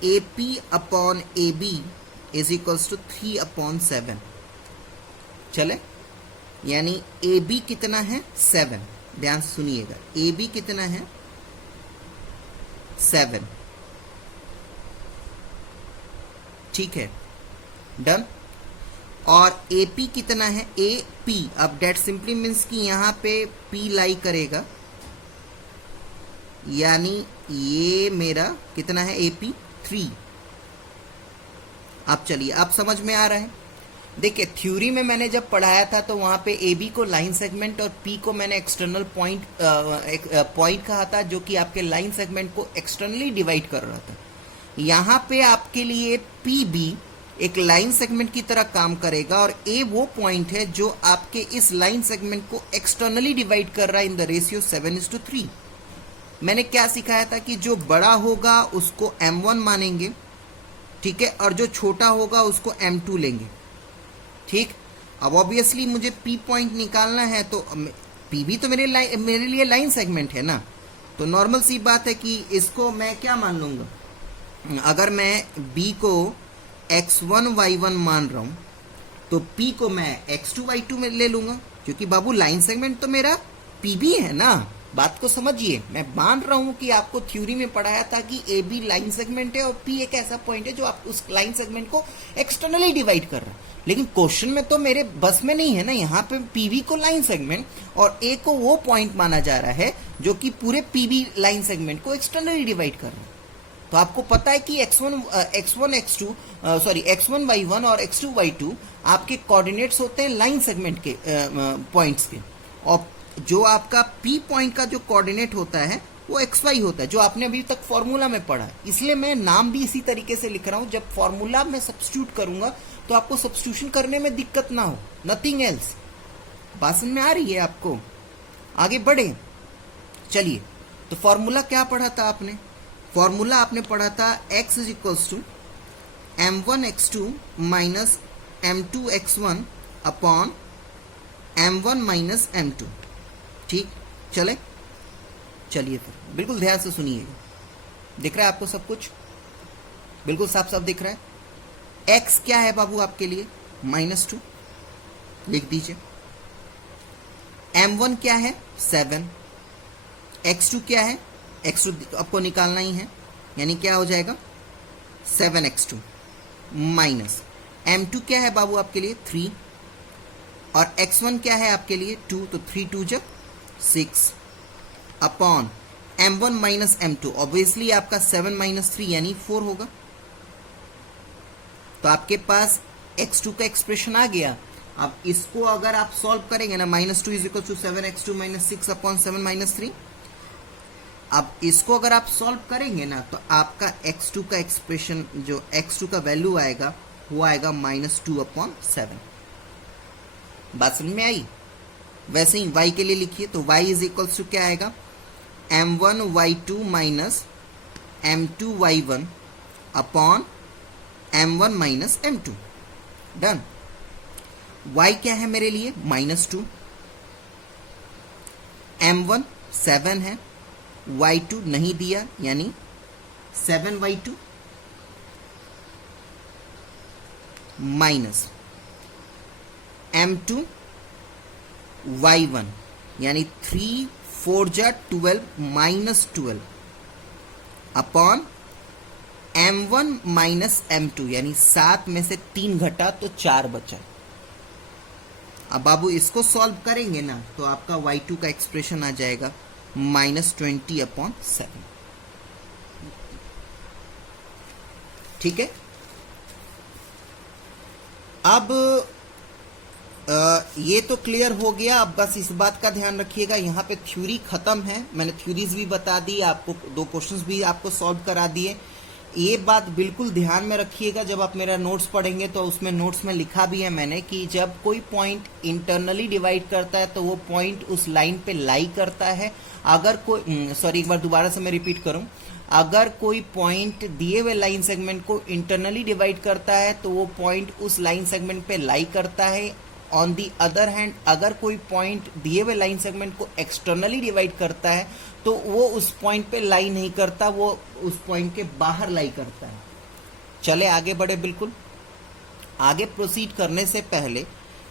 AP/AB इज इक्वल्स टू 3/7। चले, यानी AB कितना है 7, ध्यान से सुनिएगा, AB कितना है 7, ठीक है, डन। और AP कितना है AP, अब डेट सिंपली मीन्स कि यहां पे P लाई करेगा, यानी ये मेरा कितना है AP 3। अब चलिए, आप समझ में आ रहा है। देखिए थ्योरी में मैंने जब पढ़ाया था तो वहां पे AB को लाइन सेगमेंट और P को मैंने एक्सटर्नल पॉइंट कहा था, जो कि आपके लाइन सेगमेंट को एक्सटर्नली डिवाइड कर रहा था। यहाँ पे आपके लिए PB एक लाइन सेगमेंट की तरह काम करेगा और A वो पॉइंट है जो आपके इस लाइन सेगमेंट को एक्सटर्नली डिवाइड कर रहा है इन द रेशियो 7:3। मैंने क्या सिखाया था कि जो बड़ा होगा उसको M1 मानेंगे, ठीक है, और जो छोटा होगा उसको M2 लेंगे, ठीक। अब ऑब्वियसली मुझे P पॉइंट निकालना है, तो P भी तो मेरे लिए लाइन सेगमेंट है ना, तो नॉर्मल सी बात है कि इसको मैं क्या मान लूंगा, अगर मैं B को x1 y1 मान रहा हूं तो P को मैं x2 y2 में ले लूंगा, क्योंकि बाबू लाइन सेगमेंट तो मेरा PB है ना। बात को समझिए, मैं मान रहा हूं कि आपको थ्योरी में पढ़ाया था कि AB लाइन सेगमेंट है और P एक ऐसा पॉइंट है जो आप उस लाइन सेगमेंट को एक्सटर्नली डिवाइड कर रहा है। लेकिन क्वेश्चन में तो मेरे बस में नहीं है ना, यहाँ पे PB को लाइन सेगमेंट और A को वो पॉइंट माना जा रहा है जो कि पूरे PB लाइन सेगमेंट को एक्सटर्नली डिवाइड कर रहा है। तो आपको पता है कि x1 y1 और x2 y2 आपके कोऑर्डिनेट्स होते हैं लाइन सेगमेंट के पॉइंट्स के, और जो आपका P पॉइंट का जो कोऑर्डिनेट होता है वो xy होता है, जो आपने अभी तक फॉर्मूला में पढ़ा है। इसलिए मैं नाम भी इसी तरीके से लिख रहा हूं, जब फॉर्मूला में सब्स्टिट्यूट करूंगा तो आपको सब्स्टिट्यूशन करने में दिक्कत ना हो, नथिंग एल्स। बात समझ में आ रही है आपको? आगे बढ़े, चलिए। तो फॉर्मूला क्या पढ़ा था आपने? फॉर्मूला आपने पढ़ा था x is equals to m1 x2 minus m2 x1 upon m1 minus m2, ठीक। चले, चलिए फिर बिल्कुल ध्यान से सुनिएगा। दिख रहा है आपको सब कुछ? बिल्कुल साफ साफ दिख रहा है। x क्या है बाबू आपके लिए? -2 लिख दीजिए। m1 क्या है? 7। x2 क्या है? x2 आपको निकालना ही है, यानी क्या हो जाएगा 7x2 माइनस m2 क्या है बाबू आपके लिए 3 और x1 क्या है आपके लिए 2, तो 3 2 जब 6 upon m1 minus m2, obviously आपका 7 माइनस 3 यानी 4 होगा। तो आपके पास x2 का एक्सप्रेशन आ गया। अब इसको अगर आप सॉल्व करेंगे ना, -2 is equal to 7x2 minus 6 upon 7 minus 3, अब इसको अगर आप सॉल्व करेंगे ना तो आपका x2 का एक्सप्रेशन, जो x2 का वैल्यू आएगा वो आएगा -2 अपॉन 7। बात समझ में आई? वैसे ही y के लिए लिखिए, तो y इज इक्वल्स टू क्या आएगा, m1 y2 minus m2 y1 upon m1 minus m2। Done. y क्या है मेरे लिए -2, m1 7 है, y2 नहीं दिया यानी 7y2 माइनस m2 y1 यानी 3 4 जा 12 minus 12 upon m1 minus m2 यानी 7 में से 3 घटा तो 4 बचा। अब बाबू इसको सॉल्व करेंगे ना तो आपका y2 का एक्सप्रेशन आ जाएगा -20 अपॉन 7। ठीक है। अब ये तो क्लियर हो गया। अब बस इस बात का ध्यान रखिएगा, यहाँ पे थ्योरी खत्म है, मैंने थ्योरीज भी बता दी आपको, 2 क्वेश्चंस भी आपको सॉल्व करा दिए। ये बात बिल्कुल ध्यान में रखिएगा, जब आप मेरा नोट्स पढ़ेंगे तो उसमें नोट्स में लिखा भी है मैंने कि जब कोई पॉइंट इंटरनली डिवाइड करता है तो वो पॉइंट उस लाइन पे लाई करता है। अगर कोई एक बार दोबारा से मैं रिपीट करूं, अगर कोई पॉइंट दिए हुए लाइन सेगमेंट को इंटरनली डिवाइड करता है तो वो पॉइंट उस लाइन सेगमेंट पे लाई करता है। ऑन दी अदर हैंड, अगर कोई पॉइंट दिए हुए लाइन सेगमेंट को एक्सटर्नली डिवाइड करता है तो वो उस पॉइंट पे लाई नहीं करता, वो उस पॉइंट के बाहर लाई करता है। चले आगे बढ़े। बिल्कुल आगे प्रोसीड करने से पहले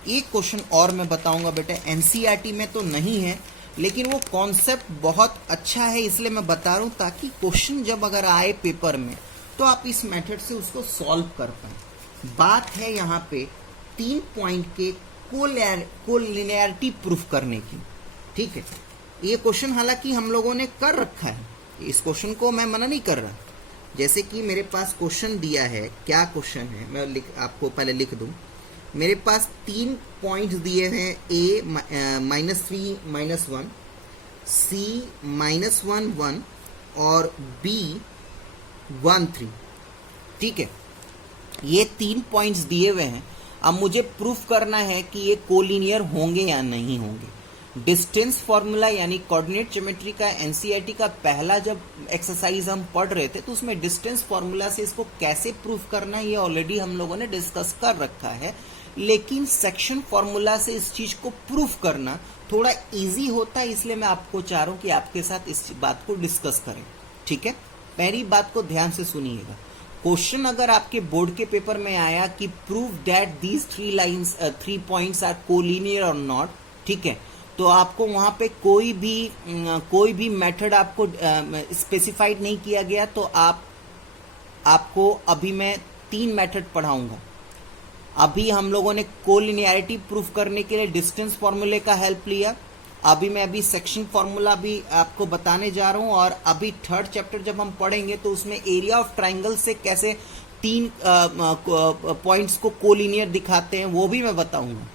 एक क्वेश्चन और मैं बताऊंगा बेटा, एनसीईआरटी में तो नहीं है लेकिन वो कॉन्सेप्ट बहुत अच्छा है इसलिए मैं बता रहा हूं, ताकि क्वेश्चन जब अगर आए पेपर में तो आप इस मेथड से उसको सॉल्व कर पाए। बात है यहाँ पे 3 पॉइंट के कोलिनियरिटी प्रूफ करने की। ठीक है, ये क्वेश्चन हालांकि हम लोगों ने कर रखा है, इस क्वेश्चन को मैं मना नहीं कर रहा। जैसे कि मेरे पास क्वेश्चन दिया है, क्या क्वेश्चन है मैं आपको पहले लिख दूं। मेरे पास 3 पॉइंट्स दिए हैं, a -3 -1, c -1 1 और b 1 3। ठीक है, ये 3 पॉइंट्स दिए हुए हैं। अब मुझे प्रूफ करना है कि ये कोलिनियर होंगे या नहीं होंगे। डिस्टेंस फॉर्मूला यानी कोऑर्डिनेट ज्योमेट्री का एनसीईआरटी का पहला जब एक्सरसाइज हम पढ़ रहे थे तो उसमें डिस्टेंस फॉर्मूला से इसको कैसे प्रूफ करना है ये ऑलरेडी हम लोगों ने डिस्कस कर रखा है। लेकिन सेक्शन फॉर्मूला से इस चीज को प्रूफ करना थोड़ा इजी होता है, इसलिए मैं आपको चाह रहा हूं कि आपके साथ इस बात को डिस्कस करें। ठीक है, पहली बात को ध्यान से सुनिएगा। क्वेश्चन अगर आपके बोर्ड के पेपर में आया कि prove that these 3 points are collinear और नॉट, ठीक है, तो आपको वहां पे कोई भी मेथड आपको स्पेसिफाइड नहीं किया गया। तो आपको अभी मैं 3 मेथड पढ़ाऊंगा। अभी हम लोगों ने कोलिनियरिटी प्रूफ करने के लिए डिस्टेंस फॉर्मूले का हेल्प लिया। अभी सेक्शन फॉर्मूला भी आपको बताने जा रहा हूं, और अभी 3rd चैप्टर जब हम पढ़ेंगे तो उसमें एरिया ऑफ ट्राइंगल से कैसे 3 पॉइंट्स को कोलिनियर दिखाते हैं वो भी मैं बताऊंगा।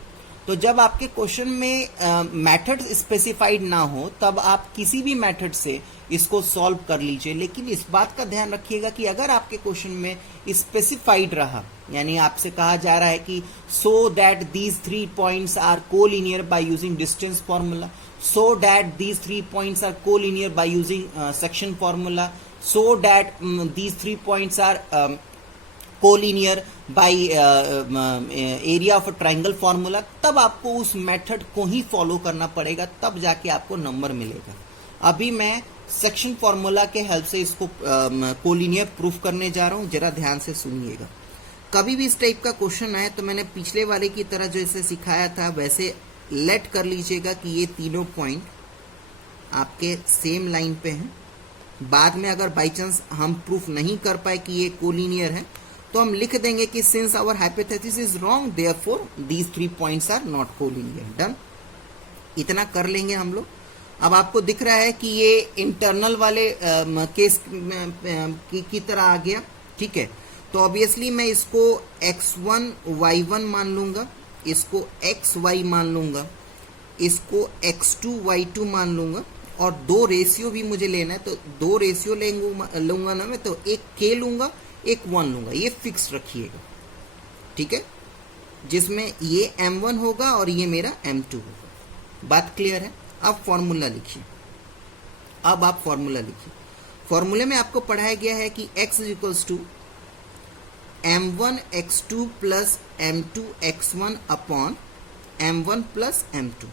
तो जब आपके क्वेश्चन में मेथड स्पेसिफाइड ना हो तब आप किसी भी मेथड से इसको सॉल्व कर लीजिए। लेकिन इस बात का ध्यान रखिएगा कि अगर आपके क्वेश्चन में स्पेसिफाइड रहा, यानी आपसे कहा जा रहा है कि so that these 3 points are collinear by using distance formula, so that these 3 points are collinear by using section formula, so that these 3 points are collinear by area of triangle formula, तब आपको उस method को ही follow करना पड़ेगा, तब जाके आपको number मिलेगा। अभी मैं सेक्शन फॉर्मूला के हेल्प से इसको कोलिनियर प्रूफ करने जा रहा हूं, जरा ध्यान से सुनिएगा। कभी भी इस टाइप का क्वेश्चन आए तो मैंने पिछले वाले की तरह जैसे सिखाया था वैसे लेट कर लीजिएगा कि ये तीनों पॉइंट आपके सेम लाइन पे हैं, बाद में अगर बाई चांस हम प्रूफ नहीं कर पाए कि ये कोलिनियर है तो हम लिख देंगे कि since our hypothesis is wrong therefore these 3 points are not collinear. Done, इतना कर लेंगे हम लोग। अब आपको दिख रहा है कि ये इंटरनल वाले केस की तरह आ गया, ठीक है। तो ऑब्वियसली मैं इसको x1 y1 मान लूंगा, इसको xy मान लूंगा, इसको x2 y2 मान लूंगा, और 2 रेशियो भी मुझे लेना है तो 2 रेशियो लूंगा ना मैं, तो एक k लूंगा, एक 1 लूंगा, ये फिक्स रखिएगा, ठीक है, जिसमें ये m1 होगा और ये मेरा m2 होगा। बात क्लियर है? अब फॉर्मूला लिखिए। अब आप फॉर्मूला लिखिए। फॉर्मूले में आपको पढ़ाया गया है कि x is equals to m1 x2 plus m2 x1 upon m1 plus m2।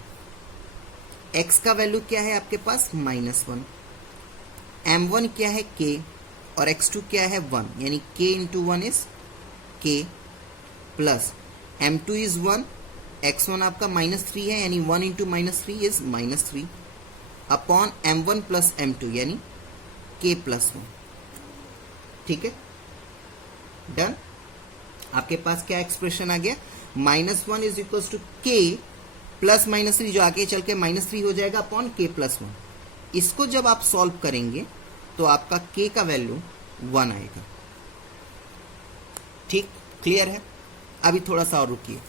x का वैल्यू क्या है आपके पास? -1। m1 क्या है? k, और x2 क्या है? 1, यानी k into 1 is k, plus m2 is 1, x1 आपका -3 है, यानी 1 into -3 is -3, upon m1 plus m2 यानी k प्लस 1, ठीक है। डन, आपके पास क्या एक्सप्रेशन आ गया? -1 is equal to k plus -3, जो आगे चल के -3 हो जाएगा, अपॉन k प्लस 1। इसको जब आप सॉल्व करेंगे तो आपका k का वैल्यू 1 आएगा। ठीक, क्लियर है? अभी थोड़ा सा और रुकिए।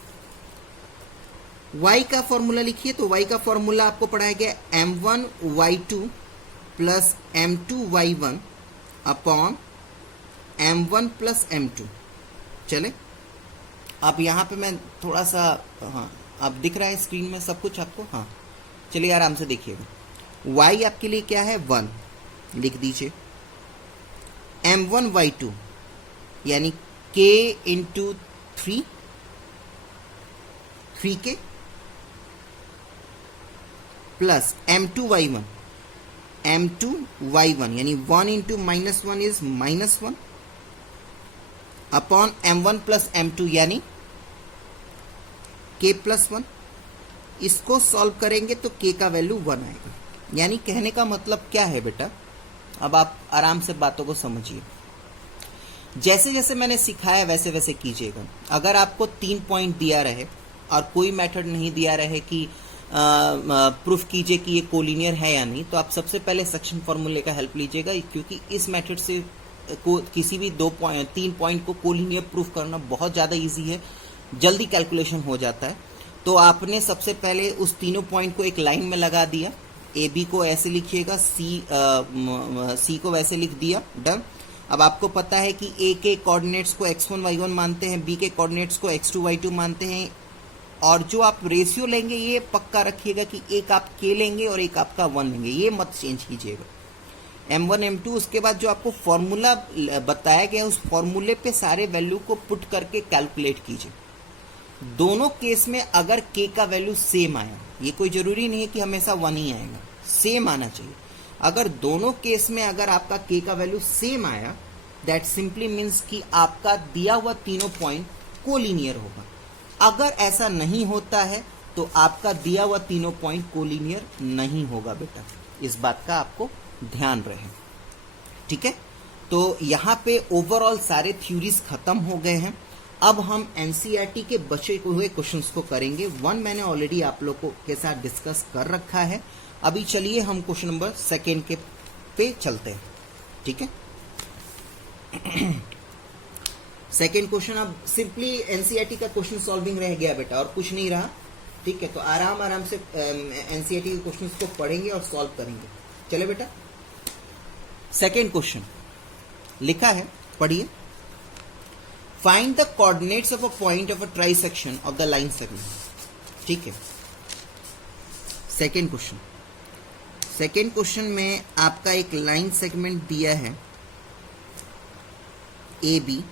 y का फॉर्मूला लिखिए। तो y का फॉर्मूला आपको पढ़ाया गया m1 y2 plus m2 y1 upon m1 plus m2। चले, अब यहाँ पे मैं थोड़ा सा, हाँ अब दिख रहा है स्क्रीन में सब कुछ आपको? हाँ, चलिए आराम से देखिएगा। y आपके लिए क्या है? 1 लिख दीजिए। m1 y2 यानी k into 3k plus m2 y1 यानी 1 into -1 is -1 upon m1 plus m2 यानी k प्लस 1। इसको सॉल्व करेंगे तो k का वैल्यू 1 आएगा। यानी कहने का मतलब क्या है बेटा? अब आप आराम से बातों को समझिए। जैसे जैसे मैंने सिखाया वैसे वैसे कीजिएगा। अगर आपको 3 पॉइंट दिया रहे और कोई मेथड नहीं दिया रहे कि प्रूफ कीजिए कि ये कोलिनियर है या नहीं, तो आप सबसे पहले सेक्शन फॉर्मूले का हेल्प लीजिएगा, क्योंकि इस मेथड से किसी भी 3 पॉइंट को कोलिनियर प्रूफ करना बहुत ज़्यादा इजी है, जल्दी कैलकुलेशन हो जाता है। तो आपने सबसे पहले उस तीनों पॉइंट को एक लाइन में लगा दिया। ए बी को ऐसे लिखिएगा, सी को वैसे लिख दिया। डन। अब आपको पता है कि ए के कोऑर्डिनेट्स को x1 y1 मानते हैं, बी के कोऑर्डिनेट्स को x2 y2 मानते हैं, और जो आप रेशियो लेंगे ये पक्का रखिएगा कि एक आप k लेंगे और एक आपका 1 लेंगे, ये मत चेंज कीजिएगा। m1 m2, उसके बाद जो आपको फॉर्मूला बताया गया उस फॉर्मूले पे सारे वैल्यू को पुट करके कैलकुलेट कीजिए। दोनों केस में अगर k का वैल्यू सेम आया, ये कोई जरूरी नहीं है कि हमेशा 1 ही आएगा, सेम आना चाहिए। अगर दोनों केस में अगर आपका k का वैल्यू सेम आया, दैट सिंपली मीन्स कि आपका दिया हुआ तीनों पॉइंट कोलिनियर होगा। अगर ऐसा नहीं होता है तो आपका दिया हुआ तीनों पॉइंट कोलिनियर नहीं होगा बेटा, इस बात का आपको ध्यान रहे, ठीक है। तो यहाँ पे ओवरऑल सारे थ्योरीज खत्म हो गए हैं। अब हम एनसीईआरटी के बचे हुए क्वेश्चंस को करेंगे। 1 मैंने ऑलरेडी आप लोगों के साथ डिस्कस कर रखा है। अभी चलिए हम क्वेश्चन नंबर 2 के पे चलते हैं, ठीक है। सेकेंड क्वेश्चन, अब सिंपली एनसीईआरटी का क्वेश्चन सॉल्विंग रह गया बेटा, और कुछ नहीं रहा, ठीक है। तो आराम से एनसीईआरटी के क्वेश्चंस को पढ़ेंगे और सॉल्व करेंगे। चले बेटा, सेकेंड क्वेश्चन लिखा है, पढ़िए। Find the coordinates of a point of a trisection of the line segment, ठीक है। सेकेंड क्वेश्चन में आपका एक लाइन सेगमेंट दिया है ए बी,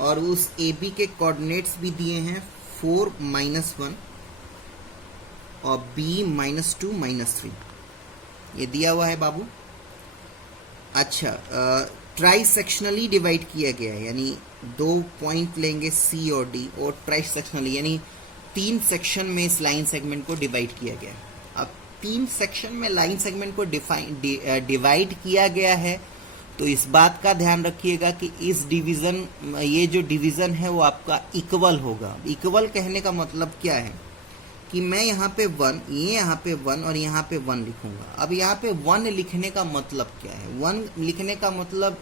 और उस ए बी के कोऑर्डिनेट्स भी दिए हैं 4 -1 और b -2 -3, ये दिया हुआ है बाबू। अच्छा, ट्राई सेक्शनली डिवाइड किया गया है, यानी 2 पॉइंट लेंगे C और D, और ट्राई सेक्शनली यानी 3 सेक्शन में इस लाइन सेगमेंट को डिवाइड किया गया है। अब 3 सेक्शन में लाइन सेगमेंट को डिवाइड किया गया है, तो इस बात का ध्यान रखिएगा कि इस डिवीजन, ये जो डिवीजन है वो आपका इक्वल होगा। इक्वल कहने का मतलब क्या है कि मैं यहाँ पे 1, ये यहाँ पे 1 और यहाँ पे 1 लिखूंगा। अब यहाँ पे 1 लिखने का मतलब क्या है? 1 लिखने का मतलब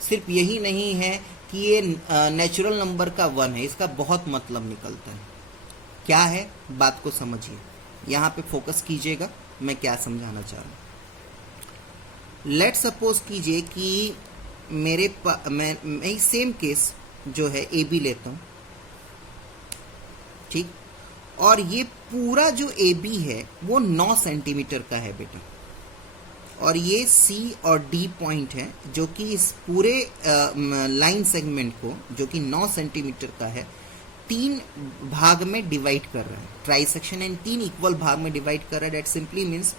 सिर्फ यही नहीं है कि ये नेचुरल नंबर का 1 है, इसका बहुत मतलब निकलता है। क्या है, बात को समझिए, यहाँ पे फोकस कीजिएगा, मैं क्या समझाना चाह रहा हूँ। लेट सपोज कीजिए कि मैं सेम केस जो है ए बी लेता हूँ, ठीक, और ये पूरा जो ए बी है वो 9 सेंटीमीटर का है बेटा, और ये सी और डी पॉइंट है जो कि इस पूरे लाइन सेगमेंट को, जो कि 9 सेंटीमीटर का है, 3 भाग में डिवाइड कर रहा है। ट्राई सेक्शन एंड 3 इक्वल भाग में डिवाइड कर रहा है। डेट सिंपली मीन्स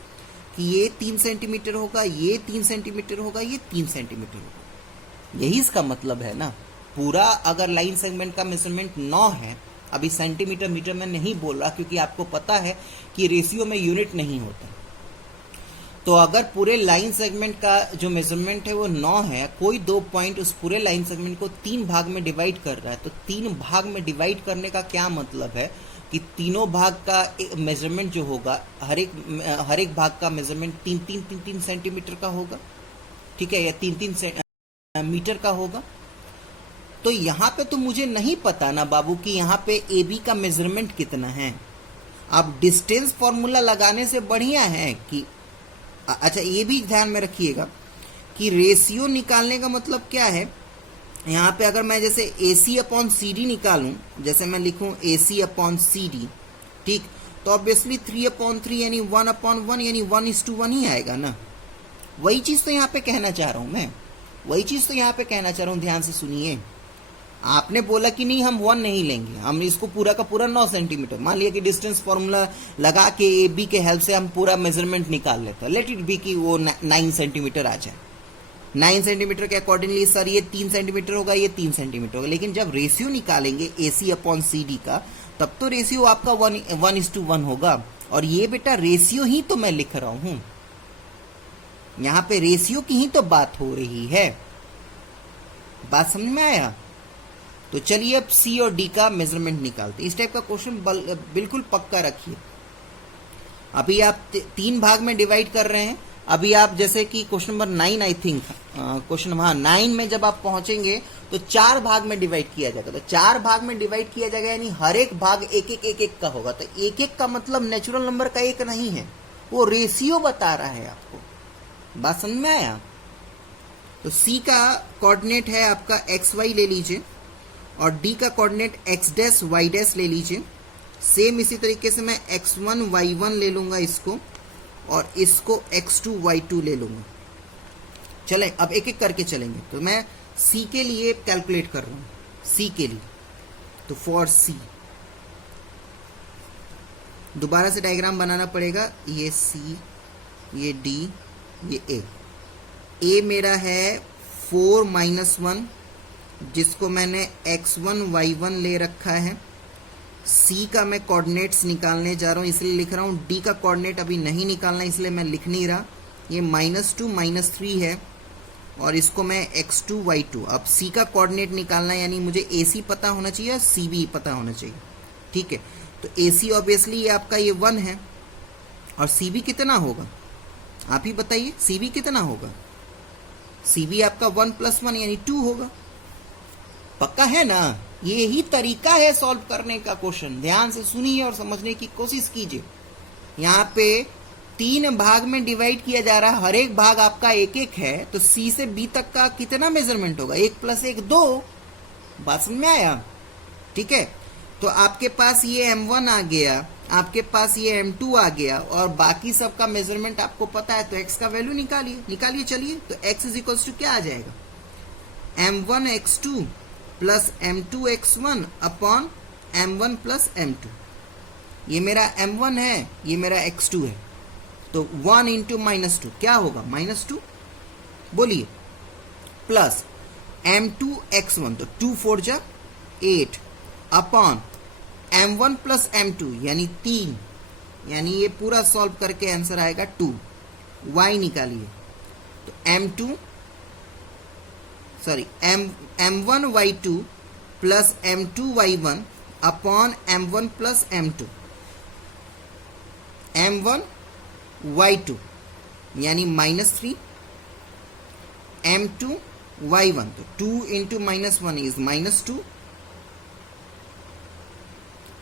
कि ये 3 सेंटीमीटर होगा, ये 3 सेंटीमीटर होगा, ये 3 सेंटीमीटर होगा। यही इसका मतलब है ना। पूरा अगर लाइन सेगमेंट का मेजरमेंट 9 है, अभी सेंटीमीटर मीटर में नहीं बोल रहा क्योंकि आपको पता है कि रेशियो में यूनिट नहीं होता। तो अगर पूरे लाइन सेगमेंट का जो मेजरमेंट है वो 9 है, कोई 2 पॉइंट उस पूरे लाइन सेगमेंट को 3 भाग में डिवाइड कर रहा है, तो 3 भाग में डिवाइड करने का क्या मतलब है कि तीनों भाग का मेजरमेंट जो होगा, हर एक भाग का मेजरमेंट 3 सेंटीमीटर का होगा, ठीक है, या 3 मीटर का होगा। तो यहाँ पे तो मुझे नहीं पता ना बाबू कि यहाँ पे ए बी का मेजरमेंट कितना है। अब डिस्टेंस फॉर्मूला लगाने से बढ़िया है कि अच्छा, ये भी ध्यान में रखिएगा कि रेशियो निकालने का मतलब क्या है। यहाँ पे अगर मैं जैसे AC अपॉन CD निकालूं, जैसे मैं लिखूं AC अपॉन CD, ठीक, तो ऑब्वियसली 3/3 यानी 1/1 यानी 1:1 ही आएगा ना। वही चीज तो यहाँ पे कहना चाह रहा हूं मैं, वही चीज तो यहाँ पे कहना चाह रहा हूँ। ध्यान से सुनिए, आपने बोला कि नहीं हम 1 नहीं लेंगे, हम इसको पूरा का पूरा 9 सेंटीमीटर मान लिया कि डिस्टेंस फॉर्मूला लगा के ए बी के हेल्प से हम पूरा मेजरमेंट निकाल लेते हैं। लेट इट बी कि वो 9 सेंटीमीटर आ जाए। 9 सेंटीमीटर के अकॉर्डिंगली सर ये 3 सेंटीमीटर होगा, ये 3 सेंटीमीटर होगा। लेकिन जब रेशियो निकालेंगे AC अपॉन CD का, तब तो रेशियो आपका 1:1 होगा। और ये बेटा रेशियो ही तो मैं लिख रहा हूं, यहाँ पे रेशियो की ही तो बात हो रही है। बात समझ में आया? तो चलिए अब C और D का मेजरमेंट निकालते हैं। इस टाइप का क्वेश्चन बिल्कुल पक्का रखिए। अभी आप 3 भाग में डिवाइड कर रहे हैं। अभी आप जैसे कि question number 9 I think, question 9 में जब आप पहुंचेंगे तो 4 भाग में डिवाइड किया जाएगा। तो 4 भाग में डिवाइड किया जाएगा यानी हर एक भाग एक का होगा। तो एक का मतलब नेचुरल नंबर का 1 नहीं है, वो रेशियो बता रहा है आपको। बात समझ में आया? तो C का कोऑर्डिनेट है आपका XY ले लीजिए, और D का coordinate X dash Y dash ले लीजिए। सेम इसी तरीके से मैं X1 Y1 ले लूंगा इसको, और इसको X2 Y2 ले लूंगा। चलें अब एक एक करके चलेंगे। तो मैं C के लिए कैलकुलेट कर रहा हूं, C के लिए। तो फॉर C दोबारा से डायग्राम बनाना पड़ेगा। ये C, ये D, ये A। A मेरा है 4-1, जिसको मैंने X1 Y1 ले रखा है। C का मैं कोऑर्डिनेट्स निकालने जा रहा हूँ, इसलिए लिख रहा हूँ। D का कोऑर्डिनेट अभी नहीं निकालना, इसलिए मैं लिख नहीं रहा। ये -2 -3 है, और इसको मैं X2 Y2। अब C का कोऑर्डिनेट निकालना है, यानी मुझे AC पता होना चाहिए और CB पता होना चाहिए, ठीक है। तो AC ऑब्वियसली ये आपका ये 1 है, और CB कितना होगा आप ही बताइए। CB कितना होगा? CB आपका 1 + 1 यानी 2 होगा। पक्का है ना? ये ही तरीका है सॉल्व करने का क्वेश्चन। ध्यान से सुनिए और समझने की कोशिश कीजिए। यहाँ पे 3 भाग में डिवाइड किया जा रहा है, हर एक भाग आपका 1 है। तो C से B तक का कितना मेजरमेंट होगा? 1 + 1 2। बात समझ में आया? ठीक है। तो आपके पास ये M1 आ गया, आपके पास ये M2 आ गया, और बाकी सबका मेजरमेंट आपको पता है। तो X का वैल्यू निकालिए चलिए। तो X = क्या आ जाएगा? M1 X2 + M2 X1 upon M1 + M2। ये मेरा M1 है, ये मेरा X2 है। तो 1 × -2 क्या होगा? -2 बोलिए, प्लस M2 X1, तो 2 4 जा 8 अपॉन M1 + M2 यानी 3 यानी ये पूरा सॉल्व करके आंसर आएगा 2। y निकालिए तो m1y2 plus m2y1 upon m1 plus m2, m1y2 यानी -3, m2y1 तो 2 into -1 is -2,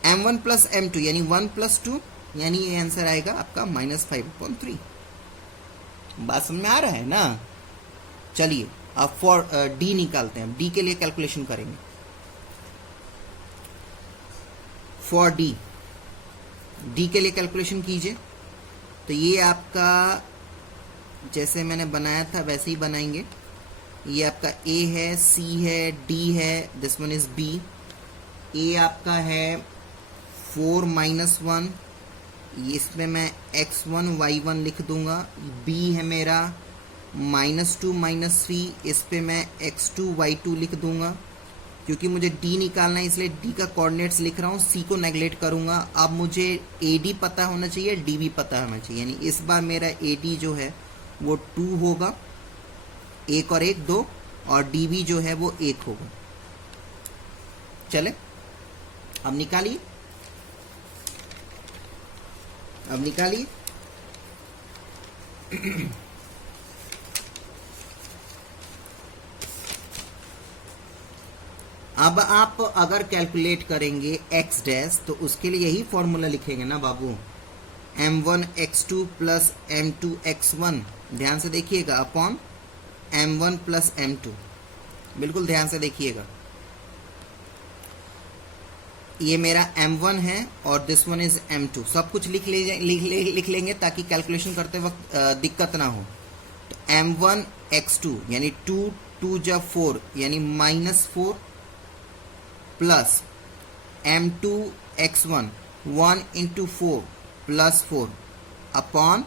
m1 plus m2 यानी 1 प्लस 2, यानी ये आंसर आएगा आपका -5/3। बात समझ में आ रहा है ना? चलिए अब फॉर डी निकालते हैं। डी के लिए कैलकुलेशन करेंगे। फॉर डी के लिए कैलकुलेशन कीजिए। तो ये आपका जैसे मैंने बनाया था वैसे ही बनाएंगे। ये आपका ए है, सी है, डी है, दिस वन इज बी। ए आपका है 4 - 1, इसमें मैं x1 y1 लिख दूंगा। b है मेरा -2 -3, इस पे मैं x2 y2 लिख दूंगा। क्योंकि मुझे d निकालना है इसलिए d का कोऑर्डिनेट्स लिख रहा हूँ, c को नेगलेक्ट करूंगा। अब मुझे ad पता होना चाहिए, d भी पता होना चाहिए, यानी इस बार मेरा ad जो है वो 2 होगा, 1 और 1 2, और db जो है वो 1 होगा। चले अब निकालिए, अब आप अगर कैलकुलेट करेंगे x डैश तो उसके लिए यही फॉर्मूला लिखेंगे ना बाबू, m1 x2 plus m2 x1, ध्यान से देखिएगा, अपॉन m1 प्लस m2, बिल्कुल ध्यान से देखिएगा। ये मेरा m1 है और दिस वन इज m2, सब कुछ लिख लेंगे ताकि कैलकुलेशन करते वक्त दिक्कत ना हो। तो m1 x2 यानी 2 2 जा 4 यानी -4 plus m2 x1 1 into 4 plus 4 upon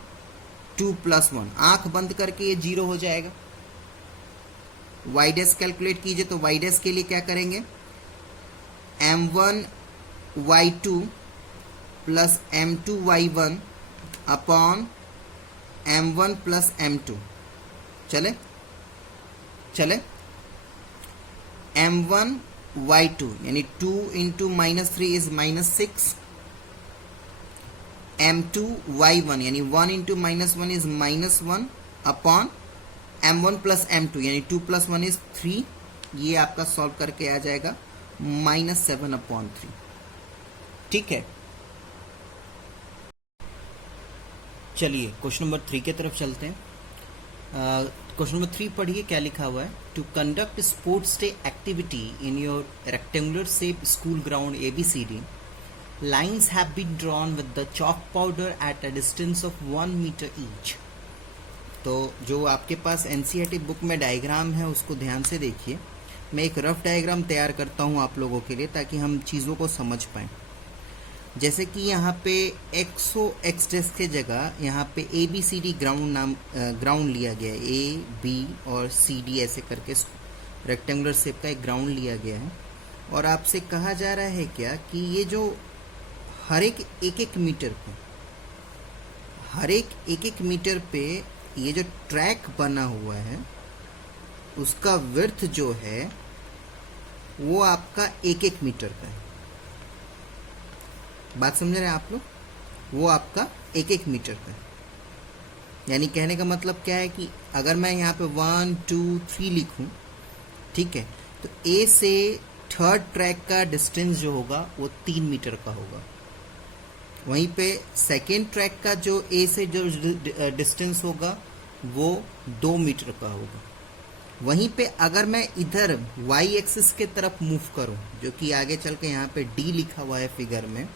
2 plus 1, आंख बंद करके ये 0 हो जाएगा। y डैश कैलकुलेट कीजिए तो y डैश के लिए क्या करेंगे, m1 y2 plus m2 y1 upon m1 plus m2। चले m1 y2 यानी 2 इंटू -3 इज -6, m2 y1 यानी 1 into -1 is -1 upon m1 plus m2 यानी 2 प्लस 1 इज 3। ये आपका सॉल्व करके आ जाएगा -7/3। ठीक है, चलिए क्वेश्चन नंबर 3 की तरफ चलते हैं। क्वेश्चन नंबर 3 पढ़िए क्या लिखा हुआ है। To conduct sports day activity in your rectangular shape school ground ABCD, lines have been drawn with the chalk powder at a distance of 1 meter each। तो जो आपके पास NCERT बुक में डायग्राम है उसको ध्यान से देखिए। मैं एक रफ डायग्राम तैयार करता हूँ आप लोगों के लिए ताकि हम चीज़ों को समझ पाएँ। जैसे कि यहाँ पे x डेस्क के जगह यहाँ पे ABCD ग्राउंड लिया गया है, A B और CD ऐसे करके रेक्टेंगुलर शेप का एक ग्राउंड लिया गया है। और आपसे कहा जा रहा है क्या कि ये जो हर एक मीटर पे ये जो ट्रैक बना हुआ है उसका विड्थ जो है वो आपका 1 मीटर का है। बात समझ रहे हैं आप लोग? वो आपका 1 मीटर का है। यानी कहने का मतलब क्या है कि अगर मैं यहाँ पे 1 2 3 लिखूं, ठीक है, तो A से थर्ड ट्रैक का डिस्टेंस जो होगा वो 3 मीटर का होगा। वहीं पे सेकेंड ट्रैक का जो A से जो डिस्टेंस होगा वो 2 मीटर का होगा। वहीं पे अगर मैं इधर y एक्सिस के तरफ मूव करूं, जो कि आगे चल के यहाँ पे D लिखा हुआ है फिगर में,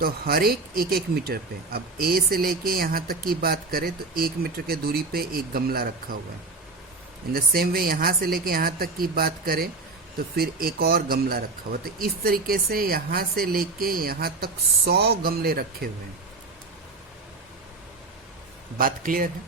तो हर एक मीटर पे, अब A से लेके यहाँ तक की बात करें तो 1 मीटर के दूरी पे एक गमला रखा हुआ है। इन द सेम वे यहाँ से लेके यहाँ तक की बात करें तो फिर एक और गमला रखा हुआ। तो इस तरीके से यहाँ से लेके यहाँ तक 100 गमले रखे हुए हैं। बात क्लियर है?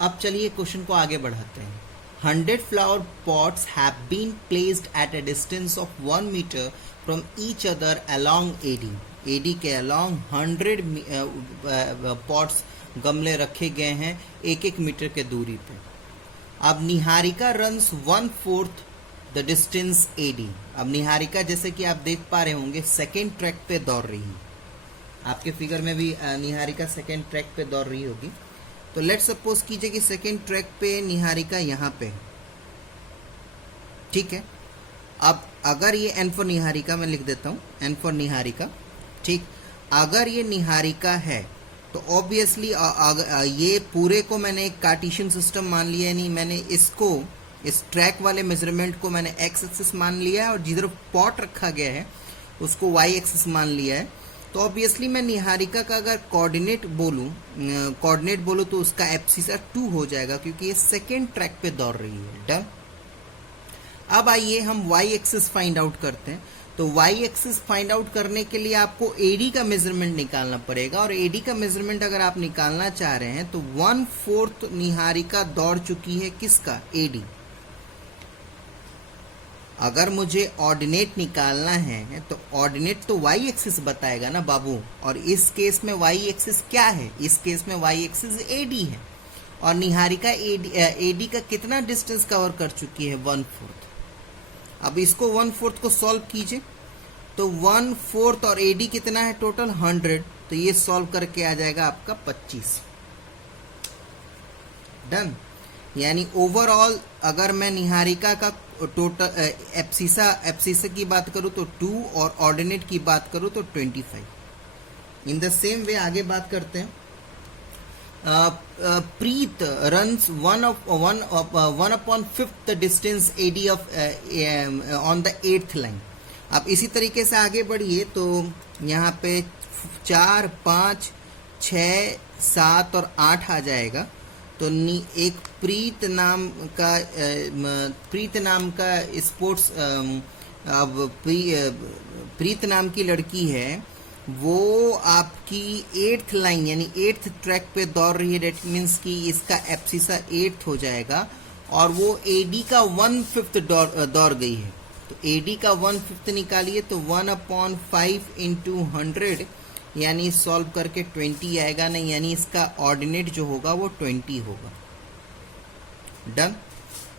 अब चलिए क्वेश्चन को आगे बढ़ाते हैं। 100 flower pots have been placed at a distance of 1 meter from each other along AD। AD के अलोंग 100 पॉट्स गमले रखे गए हैं 1-1 मीटर के दूरी पे। अब Niharika runs 1/4 the distance AD. अब निहारिका जैसे कि आप देख पा रहे होंगे सेकेंड ट्रैक पे दौड़ रही है, आपके फिगर में भी निहारिका सेकेंड ट्रैक पे दौड़ रही होगी। तो लेट्स सपोज कीजिए कि सेकेंड ट्रैक पे निहारिका यहाँ पे, ठीक है। अब अगर ये एन फॉर निहारिका मैं लिख देता हूँ, एन फॉर निहारिका, ठीक। अगर ये निहारिका है तो ऑब्वियसली ये पूरे को मैंने एक कार्टेशियन सिस्टम मान लिया है, नहीं मैंने इसको, इस ट्रैक वाले मेजरमेंट को मैंने एक्स एक्सिस मान लिया है और जिधर पॉट रखा गया है उसको वाई एक्सिस मान लिया है। तो ऑब्वियसली मैं निहारिका का अगर कोऑर्डिनेट बोलूँ तो उसका एब्सिसा 2 हो जाएगा क्योंकि ये सेकेंड ट्रैक पे दौड़ रही है। डन। अब आइए हम वाई एक्सिस फाइंड आउट करते हैं। तो वाई एक्सिस फाइंड आउट करने के लिए आपको एडी का मेजरमेंट निकालना पड़ेगा और एडी का मेजरमेंट अगर आप निकालना चाह रहे हैं तो 1/4 निहारिका दौड़ चुकी है किसका, एडी। अगर मुझे ऑर्डिनेट निकालना है तो ऑर्डिनेट तो वाई एक्सिस बताएगा ना बाबू, और इस केस में वाई एक्सिस क्या है, इस केस में वाई एक्सिस एडी है और निहारिका एडी का कितना डिस्टेंस कवर कर चुकी है, 1/4। अब इसको 1/4 को सॉल्व कीजिए तो 1/4 और एडी कितना है टोटल 100, तो ये सॉल्व करके आ जाएगा आपका 25। डन। यानी ओवरऑल अगर मैं निहारिका का टोटल एप्सिसा की बात करूं तो 2 और ऑर्डिनेट की बात करूं तो 25। इन द सेम वे आगे बात करते हैं। Preet runs 1/5 the distance AD of on the 8th line. अब इसी तरीके से आगे बढ़िए तो यहाँ पे 4, 5, 6, 7 और 8 आ जाएगा। तो एक प्रीत नाम का स्पोर्ट्स, अब प्रीत नाम की लड़की है, वो आपकी 8th लाइन यानी 8th ट्रैक पे दौड़ रही है। डेट मीन्स कि इसका एप्सिसा 8 हो जाएगा और वो एडी का 1/5 दौड़ गई है। तो एडी का 1/5 निकालिए तो 1/5 × 100 यानी सॉल्व करके 20 आएगा नहीं, यानी इसका ऑर्डिनेट जो होगा वो 20 होगा। डन।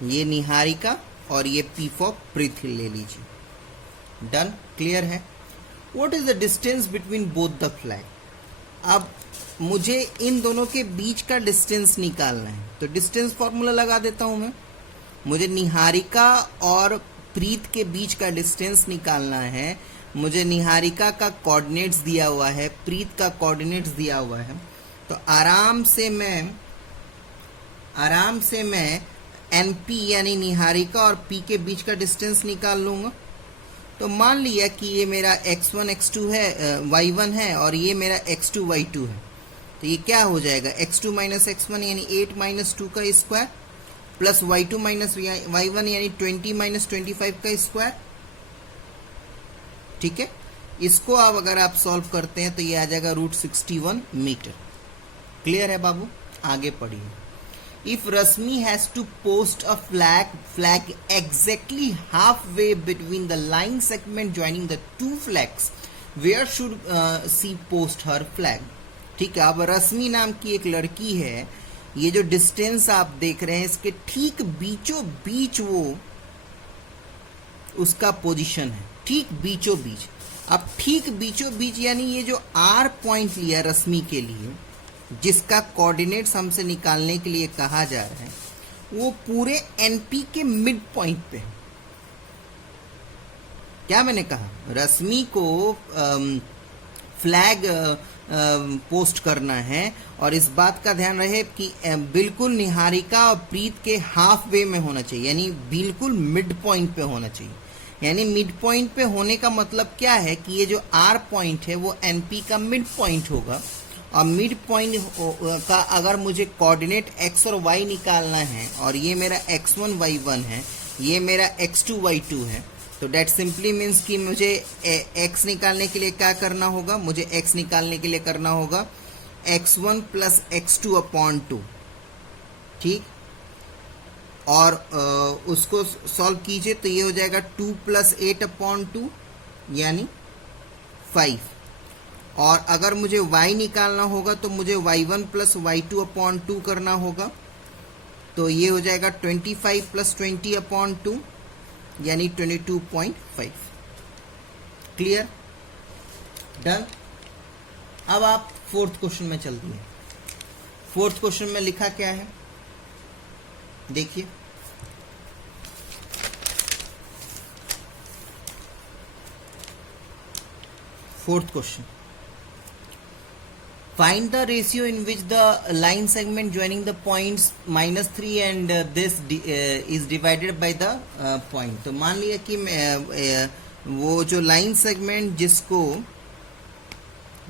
ये निहारिका और ये पी फॉर प्रीत ले लीजिए। डन। क्लियर है। What is the distance between both the flag? अब मुझे इन दोनों के बीच का डिस्टेंस निकालना है तो डिस्टेंस फॉर्मूला लगा देता हूं मैं। मुझे निहारिका और प्रीत के बीच का डिस्टेंस निकालना है। मुझे निहारिका का कोऑर्डिनेट्स दिया हुआ है, प्रीत का कोऑर्डिनेट्स दिया हुआ है। तो आराम से मैं एनपी यानी निहारिका और पी के बीच का डिस्टेंस निकाल लूंगा। तो मान लिया कि ये मेरा x1 x2 है, y1 है और ये मेरा x2 y2 है। तो ये क्या हो जाएगा, x2 - x1 यानी 8 - 2 का स्क्वायर प्लस y2 - y1 यानी 20 - 25 का स्क्वायर। ठीक है। इसको आप अगर आप सॉल्व करते हैं तो ये आ जाएगा √61 मीटर। क्लियर है बाबू। आगे पढ़िए। If Rasmi has to post a flag exactly halfway between the line segment joining the two flags, where should she post her flag? ठीक है। अब रश्मि नाम की एक लड़की है, ये जो डिस्टेंस आप देख रहे हैं इसके ठीक बीचों बीच वो उसका पोजीशन है, ठीक बीचों बीच। अब ठीक बीचों बीच यानी ये जो R पॉइंट लिया रश्मि के लिए, जिसका कोऑर्डिनेट्स हमसे निकालने के लिए कहा जा रहा है, वो पूरे एनपी के मिड पॉइंट पे है। क्या मैंने कहा, रश्मि को फ्लैग पोस्ट करना है और इस बात का ध्यान रहे कि बिल्कुल निहारिका और प्रीत के हाफ वे में होना चाहिए, यानी बिल्कुल मिड पॉइंट पे होना चाहिए। यानी मिड पॉइंट पे होने का मतलब क्या है कि ये जो आर पॉइंट है वो एनपी का मिड पॉइंट होगा और मिड पॉइंट का अगर मुझे कोऑर्डिनेट x और y निकालना है और ये मेरा x1 y1 है, ये मेरा x2 y2 है, तो डेट सिंपली मीन्स कि मुझे x निकालने के लिए क्या करना होगा, मुझे x निकालने के लिए करना होगा x1 + x2/2। ठीक। और उसको सॉल्व कीजिए तो ये हो जाएगा 2 + 8/2 यानी 5। और अगर मुझे y निकालना होगा तो मुझे y1 प्लस y2 अपॉन 2 करना होगा, तो ये हो जाएगा 25 प्लस 20 अपॉन 2 यानी 22.5। Clear, done. अब आप फोर्थ क्वेश्चन में चलते हैं। फोर्थ क्वेश्चन में लिखा क्या है देखिए, fourth question, find the ratio in which the line segment joining the points -3 and this is divided by the point। तो मान लिया कि वो जो लाइन सेगमेंट जिसको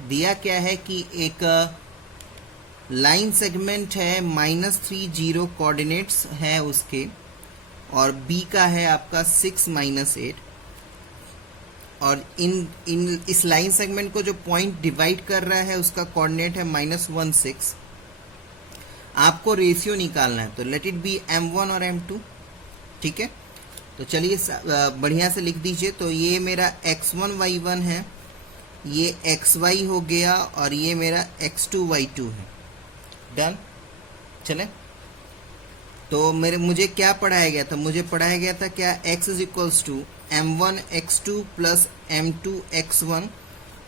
दिया क्या है कि एक लाइन सेगमेंट है -3 0 कोऑर्डिनेट्स है उसके, और b का है आपका 6 -8, और इस लाइन सेगमेंट को जो पॉइंट डिवाइड कर रहा है उसका कोऑर्डिनेट है -1 6। आपको रेशियो निकालना है, तो लेट इट बी m1 और m2। ठीक है, तो चलिए बढ़िया से लिख दीजिए। तो ये मेरा x1 y1 है, ये xy हो गया, और ये मेरा x2 y2 है। डन, चले। तो मुझे क्या पढ़ाया गया था? मुझे पढ़ाया गया था क्या, x is equals to m1 x2 plus m2 x1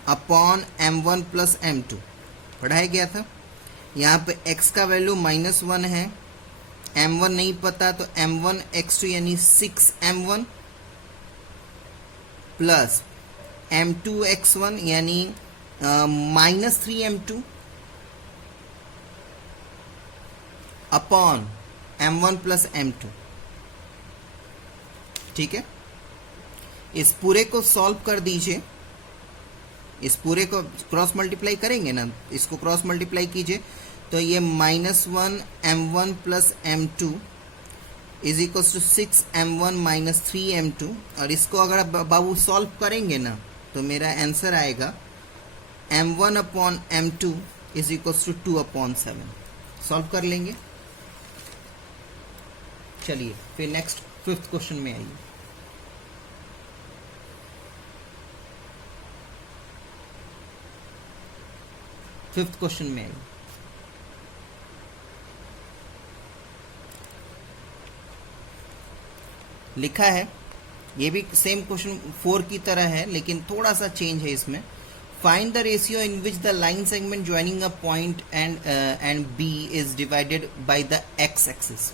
upon m1 plus m2 पढ़ाया गया था। यहाँ पे x का वैल्यू -1 है, m1 नहीं पता, तो m1 x2 यानी 6m1 प्लस m2 x1 यानी -3m2 upon m1 plus m2। ठीक है, इस पूरे को सॉल्व कर दीजिए, इस पूरे को क्रॉस मल्टीप्लाई करेंगे ना, इसको क्रॉस मल्टीप्लाई कीजिए, तो ये -1 m1 plus m2 is equal to 6m1 minus 3m2, और इसको अगर आप बाबू सॉल्व करेंगे ना तो मेरा आंसर आएगा m1 upon m2 is equal to 2 upon 7। Solve कर लेंगे। चलिए फिर नेक्स्ट फिफ्थ क्वेश्चन में आइए। फिफ्थ क्वेश्चन में आइए। लिखा है, ये भी सेम क्वेश्चन 4 की तरह है लेकिन थोड़ा सा चेंज है इसमें। Find the ratio in which the line segment joining A point and B is divided by the x axis.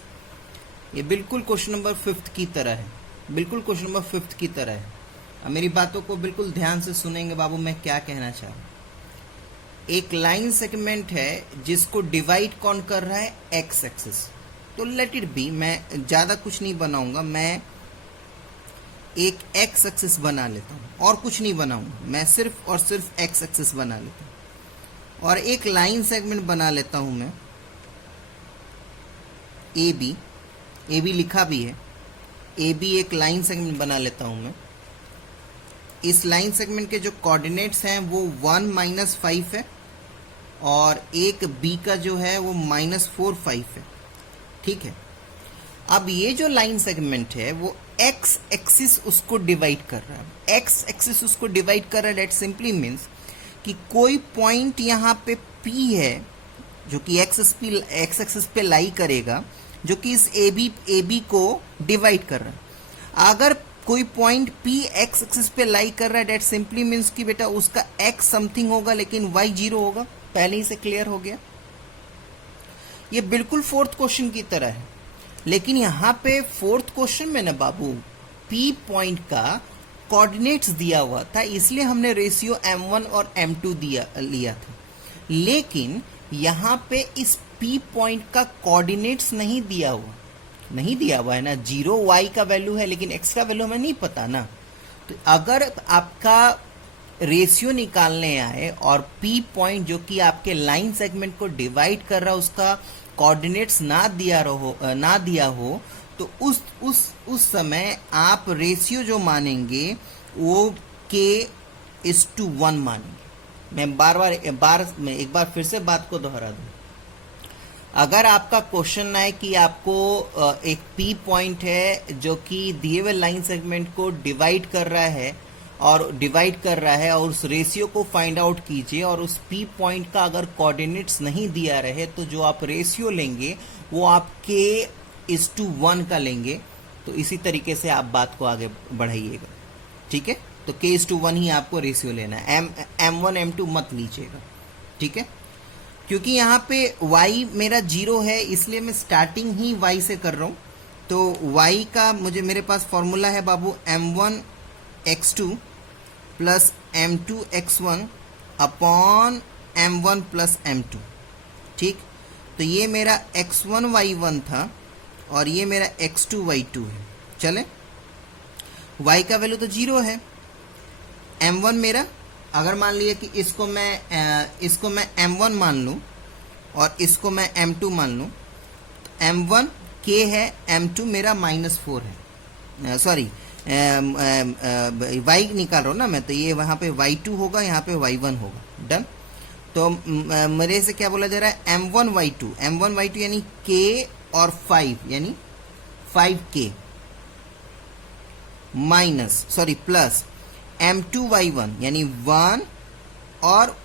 ये बिल्कुल क्वेश्चन नंबर 5 की तरह है, बिल्कुल क्वेश्चन नंबर 5 की तरह है। अब मेरी बातों को बिल्कुल ध्यान से सुनेंगे बाबू, मैं क्या कहना चाह रहा हूं। एक लाइन सेगमेंट है जिसको डिवाइड कौन कर रहा है, एक्स एक्सिस। तो लेट इट बी, मैं ज्यादा कुछ नहीं बनाऊंगा, मैं एक एक्स एक्सिस बना लेता हूं और कुछ नहीं बनाऊंगा, मैं सिर्फ और सिर्फ एक्स एक्सिस बना लेता हूं। और एक लाइन सेगमेंट बना लेता हूं मैं ए बी लिखा भी है, ए बी एक लाइन सेगमेंट बना लेता हूं मैं। इस लाइन सेगमेंट के जो कोऑर्डिनेट्स हैं वो 1 -5 है, और एक बी का जो है वो -4 5 है। ठीक है, अब ये जो लाइन सेगमेंट है वो एक्स एक्सिस उसको डिवाइड कर रहा है, एक्स एक्सिस उसको डिवाइड कर रहा है। दैट सिंपली मीन्स कि कोई पॉइंट यहाँ पे पी है जो कि एक्स एक्सिस पे लाई करेगा, जो कि इस ए बी को डिवाइड कर रहा है। अगर कोई पॉइंट पी एक्स एक्सिस पे लाई कर रहा है, दैट सिंपली मीन्स कि बेटा उसका एक्स समथिंग होगा लेकिन वाई 0 होगा। पहले ही से क्लियर हो गया। ये बिल्कुल फोर्थ क्वेश्चन की तरह है, लेकिन यहां पे फोर्थ क्वेश्चन में ना बाबू पी पॉइंट का कोऑर्डिनेट्स दिया हुआ था, इसलिए हमने रेशियो m1 और m2 लिया था। लेकिन यहां पे इस पी पॉइंट का कोऑर्डिनेट्स नहीं दिया हुआ है ना। 0 y का वैल्यू है लेकिन x का वैल्यू हमें नहीं पता ना। तो अगर आपका रेशियो निकालने आए और पी पॉइंट जो कि आपके लाइन सेगमेंट को डिवाइड कर रहा है उसका कोऑर्डिनेट्स ना दिया हो तो उस समय आप रेशियो जो मानेंगे वो k:1 मानेंगे। मैं एक बार फिर से बात को दोहरा दूं। अगर आपका क्वेश्चन है कि आपको एक पी पॉइंट है जो कि दिए हुए लाइन सेगमेंट को डिवाइड कर रहा है और डिवाइड कर रहा है, और उस रेशियो को फाइंड आउट कीजिए, और उस पी पॉइंट का अगर कोऑर्डिनेट्स नहीं दिया रहे तो जो आप रेशियो लेंगे वो आप k:1 का लेंगे। तो इसी तरीके से आप बात को आगे बढ़ाइएगा, ठीक है। तो k:1 ही आपको रेशियो लेना है, m1 m2 मत लीजिएगा, ठीक है। क्योंकि यहाँ पे y मेरा 0 है, इसलिए मैं स्टार्टिंग ही y से कर रहा हूँ। तो y का मेरे पास फॉर्मूला है बाबू m1 x2 plus m2 x1 upon m1 plus m2, ठीक। तो ये मेरा x1 y1 था और ये मेरा x2 y2 है। चले, y का वैल्यू तो 0 है, m1 मेरा, अगर मान लिया कि इसको मैं m1 मान लूँ और इसको मैं m2 मान लूँ, m1 k है, m2 मेरा -4 है, सॉरी y निकाल रहा हूँ ना मैं, तो ये वहाँ पे y2 होगा, यहाँ पे y1 होगा, डन। तो मेरे से क्या बोला जा रहा है, m1 y2 यानी k और 5 यानी 5k प्लस m2 y1 यानी 1 और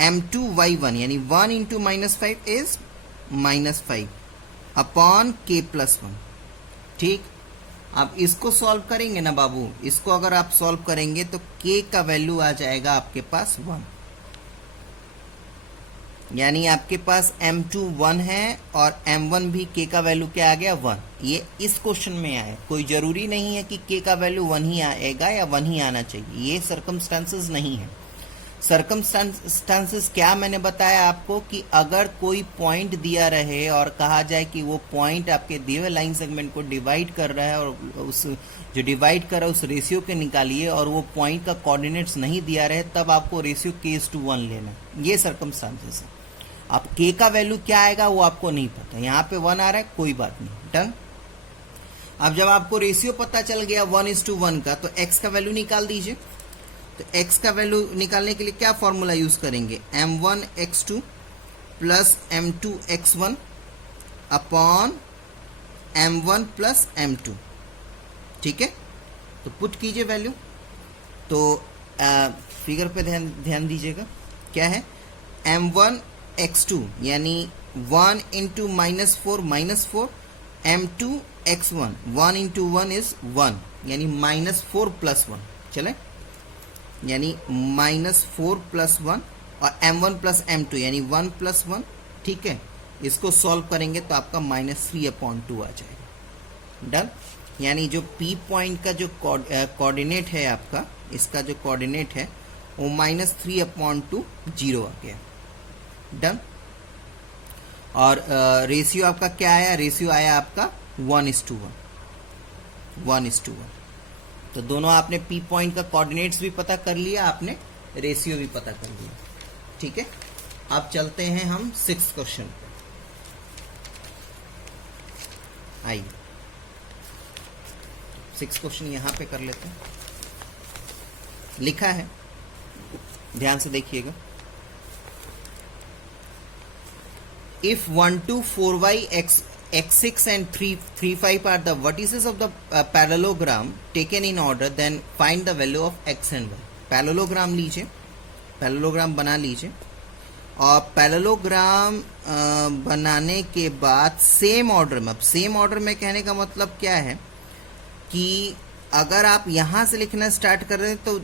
m2 y1 यानी 1 इंटू -5 इज -5 अपॉन k+1, ठीक। अब इसको सॉल्व करेंगे ना बाबू, इसको अगर आप सॉल्व करेंगे तो k का वैल्यू आ जाएगा आपके पास 1, यानी आपके पास m2 1 है और m1 भी k का वैल्यू क्या आ गया 1। ये इस क्वेश्चन में आया, कोई जरूरी नहीं है कि k का वैल्यू 1 ही आएगा या 1 ही आना चाहिए, ये सर्कमस्टांसेस नहीं है। सर्कमस्टांसेस क्या मैंने बताया आपको कि अगर कोई पॉइंट दिया रहे और कहा जाए कि वो पॉइंट आपके दिए हुए लाइन सेगमेंट को डिवाइड कर रहा है और उस जो डिवाइड कर रहा है उस रेशियो के निकालिए, और वो पॉइंट का कोऑर्डिनेट्स नहीं दिया रहे, तब आपको रेशियो k:1 लेना है। ये सर्कमस्टांसेस है। अब k का वैल्यू क्या आएगा वो आपको नहीं पता, यहाँ पे 1 आ रहा है, कोई बात नहीं, डन। अब जब आपको रेशियो पता चल गया 1:1 का, तो x का वैल्यू निकाल दीजिए। तो x का वैल्यू निकालने के लिए क्या फॉर्मूला यूज करेंगे, m1 x2 plus m2 x1 upon m1 plus m2, ठीक है। तो पुट कीजिए वैल्यू, तो फिगर पे ध्यान दीजिएगा, क्या है m1 x2 यानी 1 into -4 m2 x1 1 into 1 is 1 यानी -4 + 1, चले, यानी -4 + 1 और m1 प्लस m2 यानी 1 + 1, ठीक है। इसको सॉल्व करेंगे तो आपका -3/2 आ जाएगा, डन। यानी जो p पॉइंट का जो कोऑर्डिनेट है आपका, इसका जो कोऑर्डिनेट है वो -3/2 0 आ गया, डन। और रेशियो आपका क्या आया, रेशियो आया आपका 1:1। तो दोनों आपने पी पॉइंट का कोऑर्डिनेट्स भी पता कर लिया, आपने रेशियो भी पता कर लिया, ठीक है। अब चलते हैं हम 6th क्वेश्चन पे, आइए 6th क्वेश्चन यहां पे कर लेते हैं। लिखा है, ध्यान से देखिएगा, if 1 2 4y x6 and 3 5 are the vertices of the parallelogram taken in order, then find the value of x and y। Parallelogram लीजिए, पैरेललोग्राम बना लीजिए, और पैरेललोग्राम बनाने के बाद सेम ऑर्डर में, अब सेम ऑर्डर में कहने का मतलब क्या है कि अगर आप यहाँ से लिखना स्टार्ट कर रहे हैं तो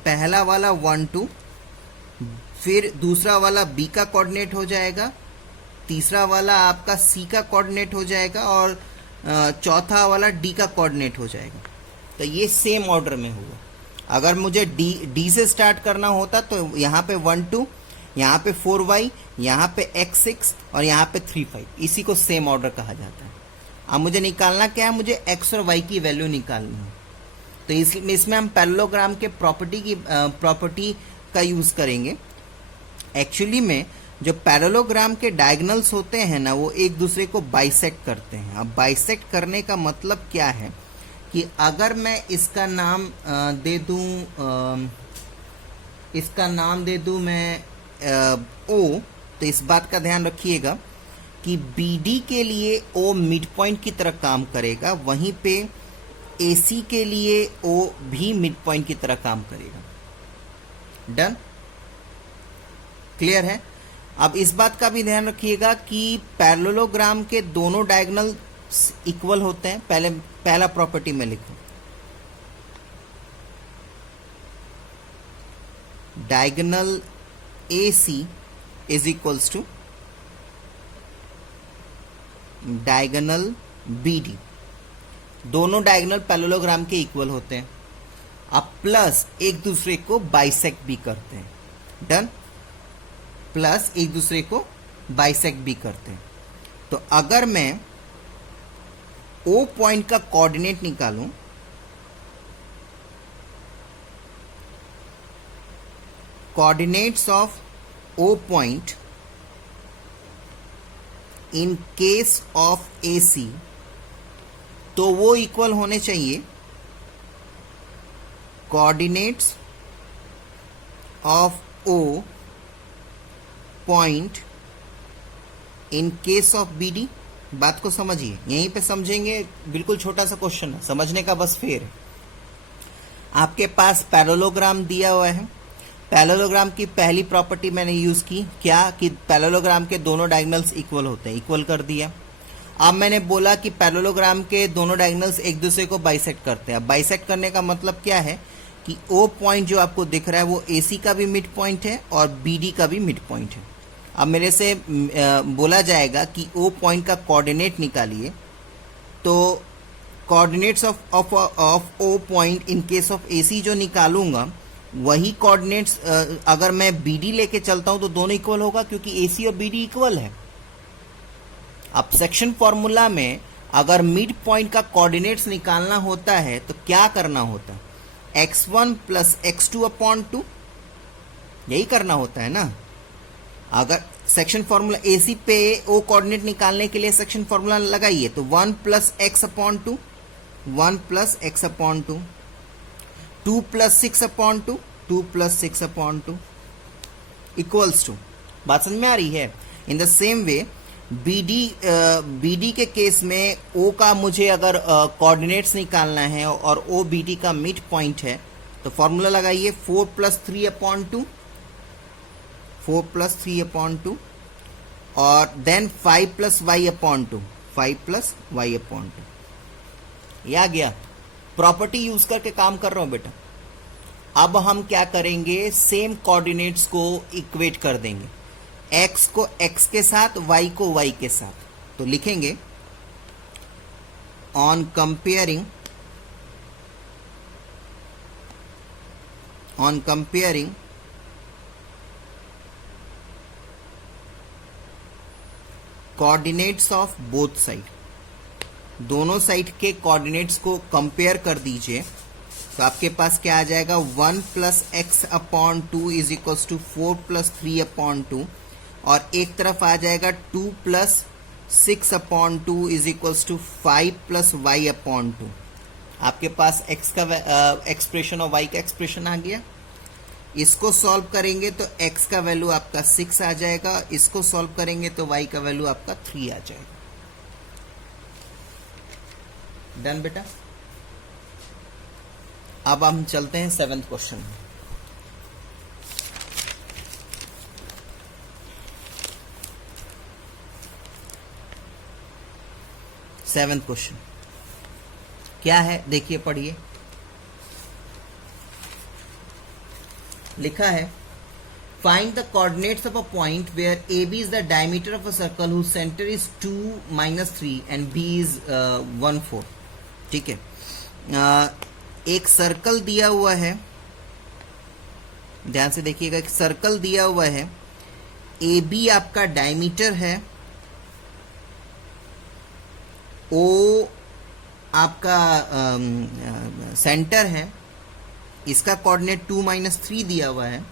पहला वाला 1 2, फिर दूसरा वाला b का कोऑर्डिनेट हो जाएगा, तीसरा वाला आपका सी का कोऑर्डिनेट हो जाएगा, और चौथा वाला डी का कोऑर्डिनेट हो जाएगा। तो ये सेम ऑर्डर में होगा। अगर मुझे डी से स्टार्ट करना होता तो यहाँ पे 1 2, यहाँ पे 4y, यहाँ पे x6 और यहाँ पे 3 5, इसी को सेम ऑर्डर कहा जाता है। अब मुझे निकालना क्या है, मुझे x और y की वैल्यू निकालनी है। तो इसमें हम पैरेललोग्राम के प्रॉपर्टी का यूज करेंगे। एक्चुअली में जो पैरेललोग्राम के डायगोनल्स होते हैं ना, वो एक दूसरे को बाइसेक्ट करते हैं। अब बाइसेक्ट करने का मतलब क्या है कि अगर मैं इसका नाम दे दूं मैं O, तो इस बात का ध्यान रखिएगा कि BD के लिए O मिड पॉइंट की तरह काम करेगा, वहीं पे AC के लिए O भी मिड पॉइंट की तरह काम करेगा। डन, क्लियर है। अब इस बात का भी ध्यान रखिएगा कि पैरेललोग्राम के दोनों डायगोनल इक्वल होते हैं। पहला प्रॉपर्टी में लिखो, diagonal AC is equals to diagonal BD। दोनों डायगोनल पैरेललोग्राम के इक्वल होते हैं। अब प्लस एक दूसरे को बाइसेक्ट भी करते हैं। डन, प्लस एक दूसरे को बाइसेक्ट भी करते हैं। तो अगर मैं O पॉइंट का कोऑर्डिनेट निकालूं, coordinates of O point in case of AC, तो वो इक्वल होने चाहिए coordinates of O point in case of BD। बात को समझिए, यहीं पे समझेंगे। बिल्कुल छोटा सा क्वेश्चन है, समझने का बस फेर है। आपके पास पैरेललोग्राम दिया हुआ है। पैरेललोग्राम की पहली प्रॉपर्टी मैंने यूज की, क्या कि पैरेललोग्राम के दोनों डायगोनल्स इक्वल होते हैं। इक्वल कर दिया। अब मैंने बोला कि पैरेललोग्राम के दोनों डायगोनल्स एक दूसरे को बाइसेक्ट करते हैं। अब बाइसेक्ट करने का मतलब क्या है कि O पॉइंट जो आपको दिख रहा है वो AC का भी मिड पॉइंट है और BD का भी मिड पॉइंट है। अब मेरे से बोला जाएगा कि O पॉइंट का कोऑर्डिनेट निकालिए। तो coordinates of O point in case of AC जो निकालूंगा, वही कोऑर्डिनेट्स अगर मैं BD लेके चलता हूं तो दोनों इक्वल होगा, क्योंकि AC और BD इक्वल है। अब सेक्शन फॉर्मूला में अगर मिड पॉइंट का कोऑर्डिनेट्स निकालना होता है तो क्या करना होता है? x1 प्लस x2 अपॉन 2, यही करना होता है ना। अगर सेक्शन फॉर्मूला AC पे O कोऑर्डिनेट निकालने के लिए सेक्शन फॉर्मूला लगाइए तो 1 plus x upon 2, 1 plus x upon 2, 2 plus 6 upon 2, 2 plus 6 upon 2 equals to. बात समझ में आ रही है? In the same way BD के केस में O का मुझे अगर कोऑर्डिनेट्स निकालना है और O BD का मिड पॉइंट है तो फॉर्मूला लगाइए 4 प्लस 3 अपॉन 2, 4 प्लस 3 अपॉन 2 और then 5 plus y upon 2, 5 plus y upon 2। ये आ गया। प्रॉपर्टी यूज करके काम कर रहा हूं बेटा। अब हम क्या करेंगे, सेम कोऑर्डिनेट्स को इक्वेट कर देंगे, x को x के साथ, y को y के साथ। तो लिखेंगे on comparing coordinates of both side, दोनों साइड के कोऑर्डिनेट्स को कंपेयर कर दीजिए। तो आपके पास क्या आ जाएगा, 1 plus x upon 2 is equal to 4 plus 3 upon 2, और एक तरफ आ जाएगा 2 plus 6 upon 2 is equal to 5 plus y upon 2। आपके पास x का एक्सप्रेशन और y का एक्सप्रेशन आ गया। इसको सॉल्व करेंगे तो x का वैल्यू आपका 6 आ जाएगा, इसको सॉल्व करेंगे तो y का वैल्यू आपका 3 आ जाएगा। डन बेटा। अब हम चलते हैं 7th क्वेश्चन में। सेवेंथ क्वेश्चन क्या है, देखिए पढ़िए। लिखा है find the coordinates of a point where AB is the diameter of a circle whose centre is 2-3 and B is 1-4। ठीक है, एक सर्कल दिया हुआ है, ध्यान से देखिएगा। एक सर्कल दिया हुआ है, AB आपका डायमीटर है, O आपका सेंटर है, इसका कोऑर्डिनेट 2-3 दिया हुआ है,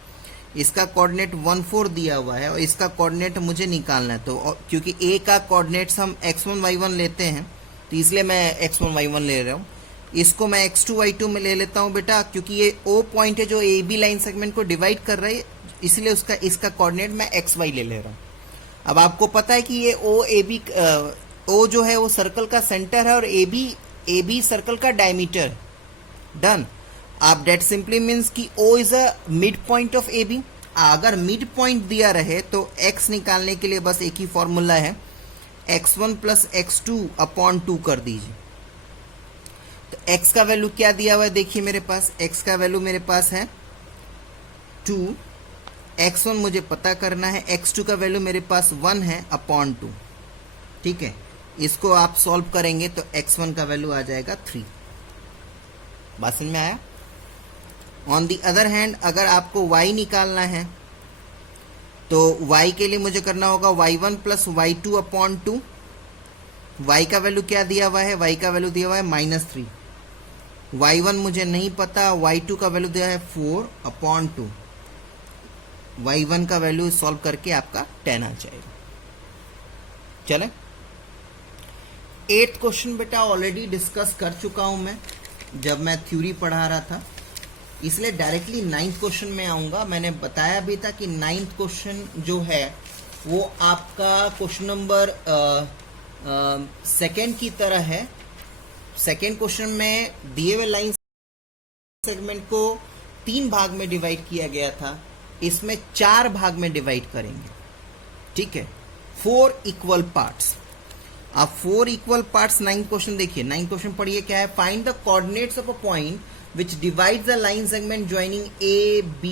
इसका कोऑर्डिनेट 1-4 दिया हुआ है, और इसका कोऑर्डिनेट मुझे निकालना है। तो क्योंकि A का कोऑर्डिनेट्स हम x1 y1 लेते हैं तो इसलिए मैं x1 y1 ले रहा हूँ। इसको मैं x2 y2 में ले लेता हूँ बेटा, क्योंकि ये O पॉइंट है जो AB लाइन सेगमेंट को डिवाइड कर रहा है, इसलिए इसका कोऑर्डिनेट मैं xy ले रहा हूँ। अब आपको पता है कि ये O जो है वो सर्कल का सेंटर है और AB ए बी सर्कल का डायमीटर। डन। आप डेट सिंपली मीन्स कि O is a mid point of A B. अगर मिड पॉइंट दिया रहे तो एक्स निकालने के लिए बस एक ही फॉर्मूला है, x1 प्लस x2 अपॉन 2 कर दीजिए। तो x का वैल्यू क्या दिया हुआ है देखिए मेरे पास, x का वैल्यू मेरे पास है 2, x1 मुझे पता करना है, x2 का वैल्यू मेरे पास 1 है अपॉन 2। ठीक है, इसको आप सॉल्व करेंगे तो x1 का वैल्यू आ जाएगा 3। बात समझ में आया। ऑन दी अदर हैंड अगर आपको y निकालना है तो y के लिए मुझे करना होगा y1 plus y2 upon 2। y का वैल्यू क्या दिया हुआ है, y का वैल्यू दिया हुआ है -3। y1 मुझे नहीं पता, y2 का वैल्यू दिया है 4 अपॉन 2। y1 का वैल्यू सॉल्व करके आपका 10 आ जाएगा। चले 8th क्वेश्चन बेटा ऑलरेडी डिस्कस कर चुका हूं मैं जब मैं थ्योरी पढ़ा रहा था, इसलिए डायरेक्टली 9th क्वेश्चन में आऊंगा। मैंने बताया भी था कि 9th क्वेश्चन जो है वो आपका क्वेश्चन नंबर 2 की तरह है। 2nd क्वेश्चन में दिए हुए लाइन सेगमेंट को 3 भाग में डिवाइड किया गया था, इसमें 4 भाग में डिवाइड करेंगे। ठीक है, 4 इक्वल पार्ट्स। अब 4 इक्वल पार्ट्स 9th क्वेश्चन देखिए। 9th क्वेश्चन पढ़िए क्या है, find the coordinates of a point which divides the line segment joining A, B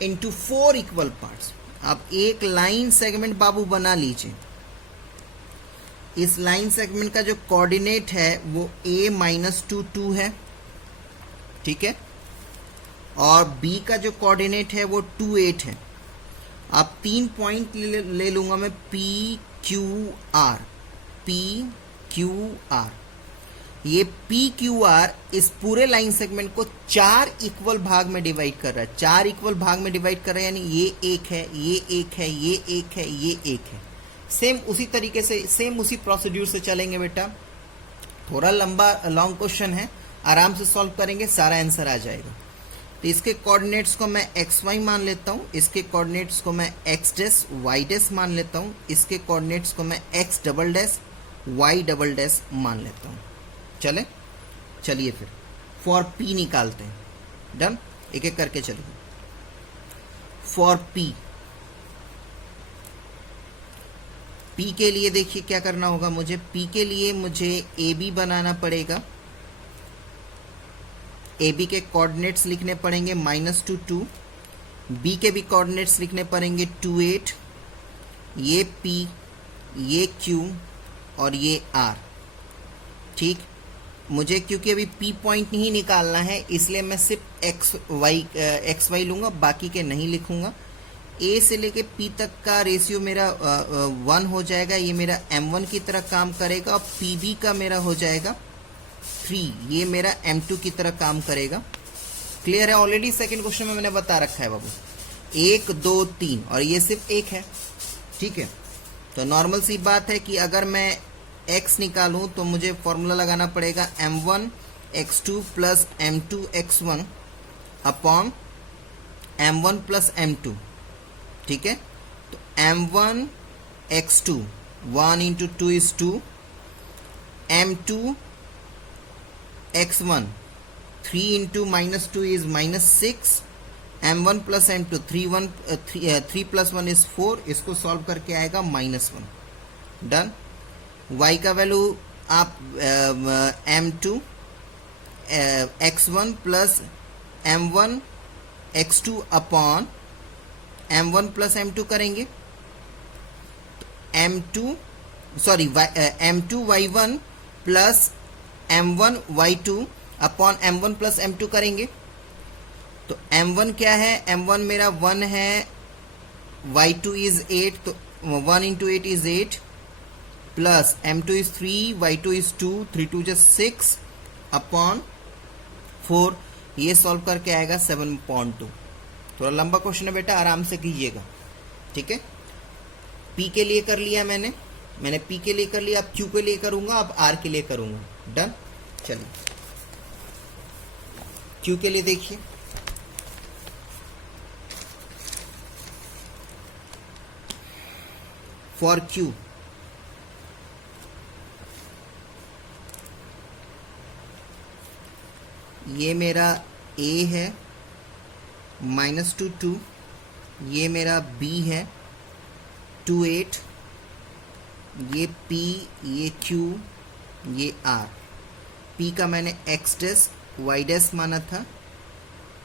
into 4 equal parts। अब एक लाइन सेगमेंट बाबू बना लीजिए। इस लाइन सेगमेंट का जो कोऑर्डिनेट है वो A-2 2 है। ठीक है, और B का जो कोऑर्डिनेट है वो 2 8 है। अब 3 पॉइंट ले लूंगा मैं P, Q, R। P, Q, R। ये पी क्यू आर इस पूरे लाइन सेगमेंट को 4 इक्वल भाग में डिवाइड कर रहा है। 4 इक्वल भाग में डिवाइड कर रहा है, यानी ये एक है, ये एक है, ये एक है, ये एक है। सेम उसी तरीके से, सेम उसी प्रोसीड्यूर से चलेंगे बेटा। थोड़ा लॉन्ग क्वेश्चन है, आराम से सॉल्व करेंगे, सारा आंसर आ जाएगा। तो इसके कोऑर्डिनेट्स को मैं एक्स वाई मान लेता हूँ, इसके कोऑर्डिनेट्स को मैं एक्स डैश वाई डैश मान लेता हूँ, इसके कोऑर्डिनेट्स को मैं x double dash y double dash मान लेता हूँ। चलिए फिर फॉर पी निकालते हैं। डन, एक एक करके चलिए। फॉर पी के लिए देखिए क्या करना होगा मुझे। पी के लिए मुझे ए बी बनाना पड़ेगा। ए बी के कोऑर्डिनेट्स लिखने पड़ेंगे -2 2। बी के भी कोऑर्डिनेट्स लिखने पड़ेंगे 2 8। ये पी, ये क्यू और ये आर। ठीक, मुझे क्योंकि अभी पी पॉइंट नहीं निकालना है इसलिए मैं सिर्फ एक्स वाई लूंगा, बाकी के नहीं लिखूंगा। ए से लेके पी तक का रेशियो मेरा 1 हो जाएगा, ये मेरा m1 की तरह काम करेगा। और पी बी का मेरा हो जाएगा 3, ये मेरा m2 की तरह काम करेगा। क्लियर है। ऑलरेडी 2nd क्वेश्चन में मैंने बता रखा है बाबू, 1 2 3 और ये सिर्फ 1 है। ठीक है, तो नॉर्मल सी बात है कि अगर मैं x निकालूं तो मुझे फॉर्मूला लगाना पड़ेगा m1 x2 plus m2 x1 upon m1 plus m2। ठीक है, तो m1 x2 1 into 2 is 2, m2 x1 3 into -2 is -6, m1 plus m2 3 plus 1 is 4। इसको सॉल्व करके आएगा -1। डन। y का वैल्यू आप m2 x1 plus m1 x2 upon m1 plus m2 करेंगे। m2 y1 plus m1 y2 upon m1 plus m2 करेंगे। तो m1 क्या है, m1 मेरा 1 है, y2 इज 8, तो 1 into 8 is 8 plus m2 is 3, y2 is 2, 3 2 just 6 upon 4। ये solve करके आएगा 7.2। थोड़ा लंबा क्वेश्चन है बेटा, आराम से कीजिएगा। ठीक है, p के लिए कर लिया मैंने p के लिए कर लिया। अब q के लिए करूंगा, अब r के लिए करूंगा। डन। चलिए q के लिए देखिए। फॉर q ये मेरा A है -2 2, ये मेरा B है 2 8, ये P, ये Q, ये R। P का मैंने x डैश y डैश माना था।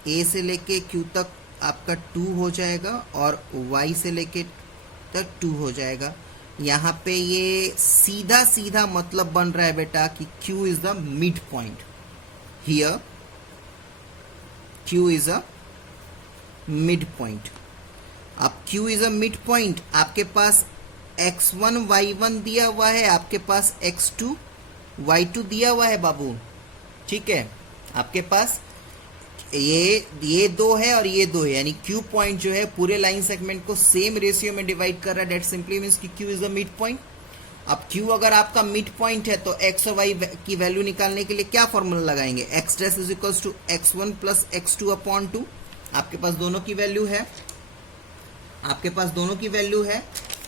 A से लेके Q तक आपका 2 हो जाएगा और y से लेके तक 2 हो जाएगा। यहाँ पे ये सीधा सीधा मतलब बन रहा है बेटा कि Q is the mid point. Here Q is a mid point. अब Q is a mid point, आपके पास x1 y1 दिया हुआ है, आपके पास x2 y2 दिया हुआ है बाबू। ठीक है, आपके पास ये दो है और ये दो है, यानी Q पॉइंट जो है पूरे लाइन सेगमेंट को सेम रेशियो में डिवाइड कर रहा है। डेट सिंपली मीन्स कि Q is the mid point. अब Q अगर आपका मिड पॉइंट है तो x और y की वैल्यू निकालने के लिए क्या फॉर्मूला लगाएंगे? x dash is equals to x1 plus x2 upon 2। आपके पास दोनों की वैल्यू है, आपके पास दोनों की वैल्यू है,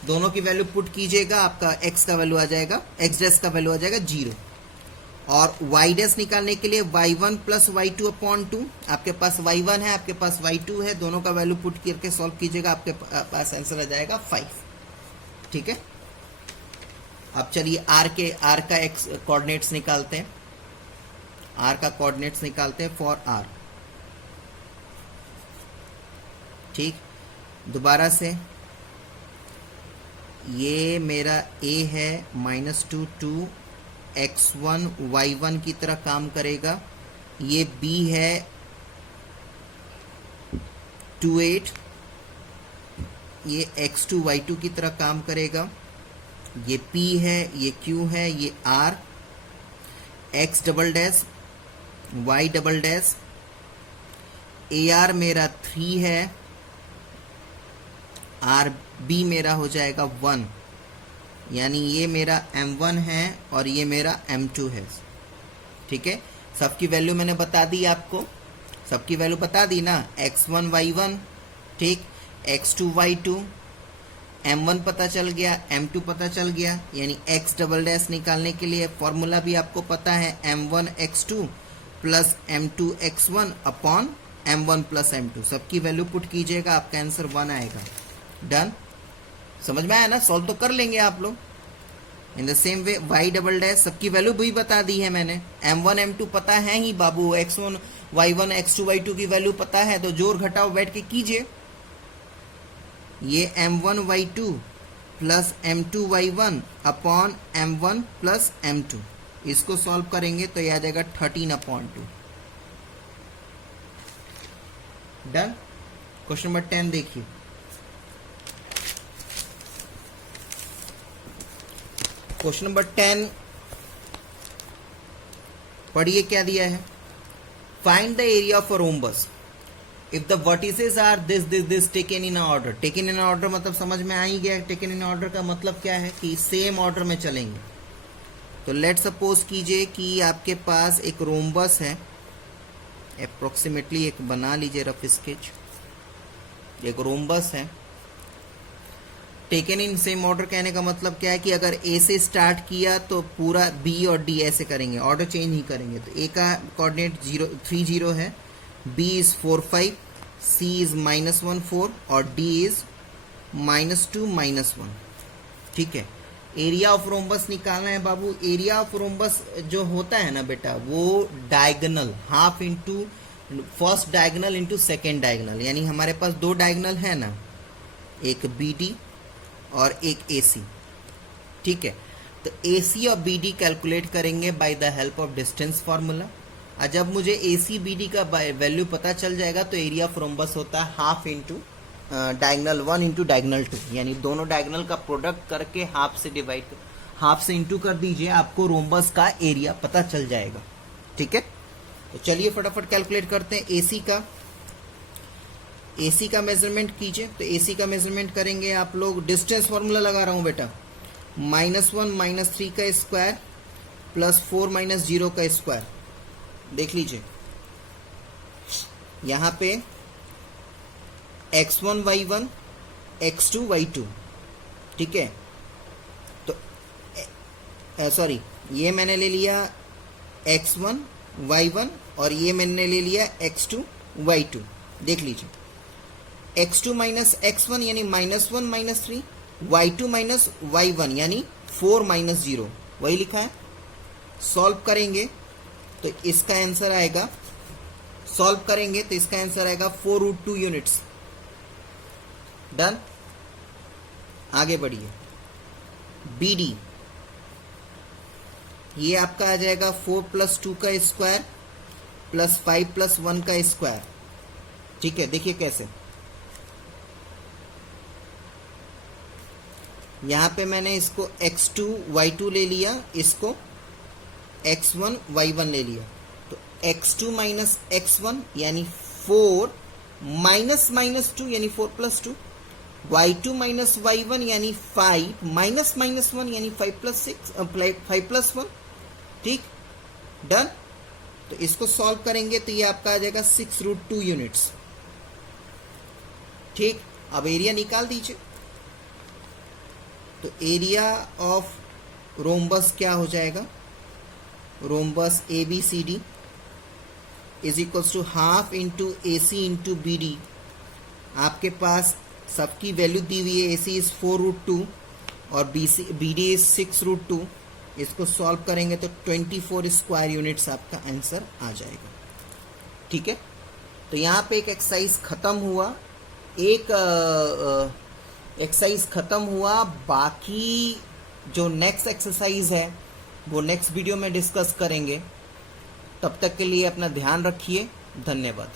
दोनों की वैल्यू पुट कीजिएगा, आपका x का वैल्यू आ जाएगा, x डैश का वैल्यू आ जाएगा 0। और y डैश निकालने के लिए y1 प्लस y2 अपॉन 2। आपके पास y1 है, आपके पास y2 है, दोनों का वैल्यू पुट करके सॉल्व कीजिएगा, आपके पास आंसर आ जाएगा 5। ठीक है, अब चलिए r का x कोऑर्डिनेट्स निकालते हैं। r का कोऑर्डिनेट्स निकालते हैं फॉर r। ठीक, दोबारा से ये मेरा a है -2 2, x1 y1 की तरह काम करेगा। ये b है 2 8, ये x2 y2 की तरह काम करेगा। ये p है, ये q है, ये r, x double dash y double dash, ar मेरा 3 है, आर बी मेरा हो जाएगा 1, यानी ये मेरा m1 है और ये मेरा m2 है। ठीक है, सबकी वैल्यू मैंने बता दी आपको, सबकी वैल्यू बता दी ना, x1 y1, ठीक, x2 y2, m1 पता चल गया, m2 पता चल गया, यानी x डबल डैश निकालने के लिए फॉर्मूला भी आपको पता है, m1 x2 plus m2 x1 upon m1 plus m2। सबकी वैल्यू पुट कीजिएगा, आपका आंसर 1 आएगा। डन, समझ में आया ना? सॉल्व तो कर लेंगे आप लोग। इन the same way y double dash सबकी वैल्यू भी बता दी है मैंने, m1 m2 पता है ही बाबू, x1 y1 x2 y2 की वैल्यू पता है, तो जोड़ घटाओ बैठ के कीजिए। ये m1 y2 plus m2 y1 upon m1 plus m2, इसको सॉल्व करेंगे तो यह आ जाएगा 13/2। डन। क्वेश्चन नंबर 10 देखिए, क्वेश्चन नंबर 10 पढ़िए क्या दिया है। Find the area of a rhombus if the vertices are this taken in order. Taken in order मतलब समझ में आ ही गया, टेकन इन ऑर्डर का मतलब क्या है कि सेम ऑर्डर में चलेंगे। तो लेट सपोज कीजिए कि आपके पास एक रोम्बस है, अप्रोक्सीमेटली एक बना लीजिए रफ स्केच, एक रोम्बस है। टेकन इन सेम ऑर्डर कहने का मतलब क्या है कि अगर ए से स्टार्ट किया तो पूरा बी और डी ऐसे करेंगे, ऑर्डर चेंज नहीं करेंगे। तो ए का कोऑर्डिनेट 3 0 है, बी इज 4 5, सी इज -1 4 और डी इज -2 -1। ठीक है, एरिया ऑफ रोम्बस निकालना है बाबू। एरिया ऑफ रोम्बस जो होता है ना बेटा, वो diagonal half into first diagonal into second diagonal, यानी हमारे पास 2 डायगोनल है ना, एक बी डी और एक AC। ठीक है, तो AC और BD कैलकुलेट करेंगे by the help of distance formula. और जब मुझे AC BD का वैल्यू पता चल जाएगा तो एरिया ऑफ रोम्बस होता है half into diagonal 1 into diagonal 2, यानी दोनों डायगोनल का प्रोडक्ट करके हाफ से डिवाइड, हाफ से इंटू कर दीजिए, आपको रोम्बस का एरिया पता चल जाएगा। ठीक है, तो चलिए फटाफट कैलकुलेट करते हैं। AC का मेजरमेंट कीजिए। तो AC का मेजरमेंट करेंगे आप लोग, डिस्टेंस फार्मूला लगा रहा हूं बेटा, -1 -3 का स्क्वायर प्लस 4 -0 का स्क्वायर। देख लीजिए यहां पे x1 y1 x2 y2। ठीक है, तो सॉरी, ये मैंने ले लिया x1 y1 और ये मैंने ले लिया x2 y2। देख लीजिए x2 माइनस x1 यानी -1 -3, y2 माइनस y1 यानी 4 - 0, वही लिखा है। सॉल्व करेंगे तो इसका आंसर आएगा 4√2 यूनिट्स। डन। आगे बढ़िए। BD ये आपका आ जाएगा 4 + 2 का स्क्वायर प्लस 5 + 1 का स्क्वायर। ठीक है, देखिए कैसे। यहां पे मैंने इसको x2 y2 ले लिया, इसको x1 y1 ले लिया, तो x2 माइनस x1 यानी 4 -2 यानी 4 + 2, y2 माइनस y1 यानी 5 -1 यानी 5 + 1। ठीक, डन। तो इसको सॉल्व करेंगे तो ये आपका आ जाएगा 6√2 यूनिट्स। ठीक, अब एरिया निकाल दीजिए। तो एरिया ऑफ रोम्बस क्या हो जाएगा? Rhombus ABCD is equals to half into AC into BD। आपके पास सबकी वैल्यू दी हुई है। AC इज 4√2 और BD इज 6√2। इसको सॉल्व करेंगे तो 24 स्क्वायर यूनिट्स आपका आंसर आ जाएगा। ठीक है, तो यहाँ पे एक एक्सरसाइज खत्म हुआ। बाकी जो नेक्स्ट एक्सरसाइज है वो नेक्स्ट वीडियो में डिस्कस करेंगे। तब तक के लिए अपना ध्यान रखिए। धन्यवाद।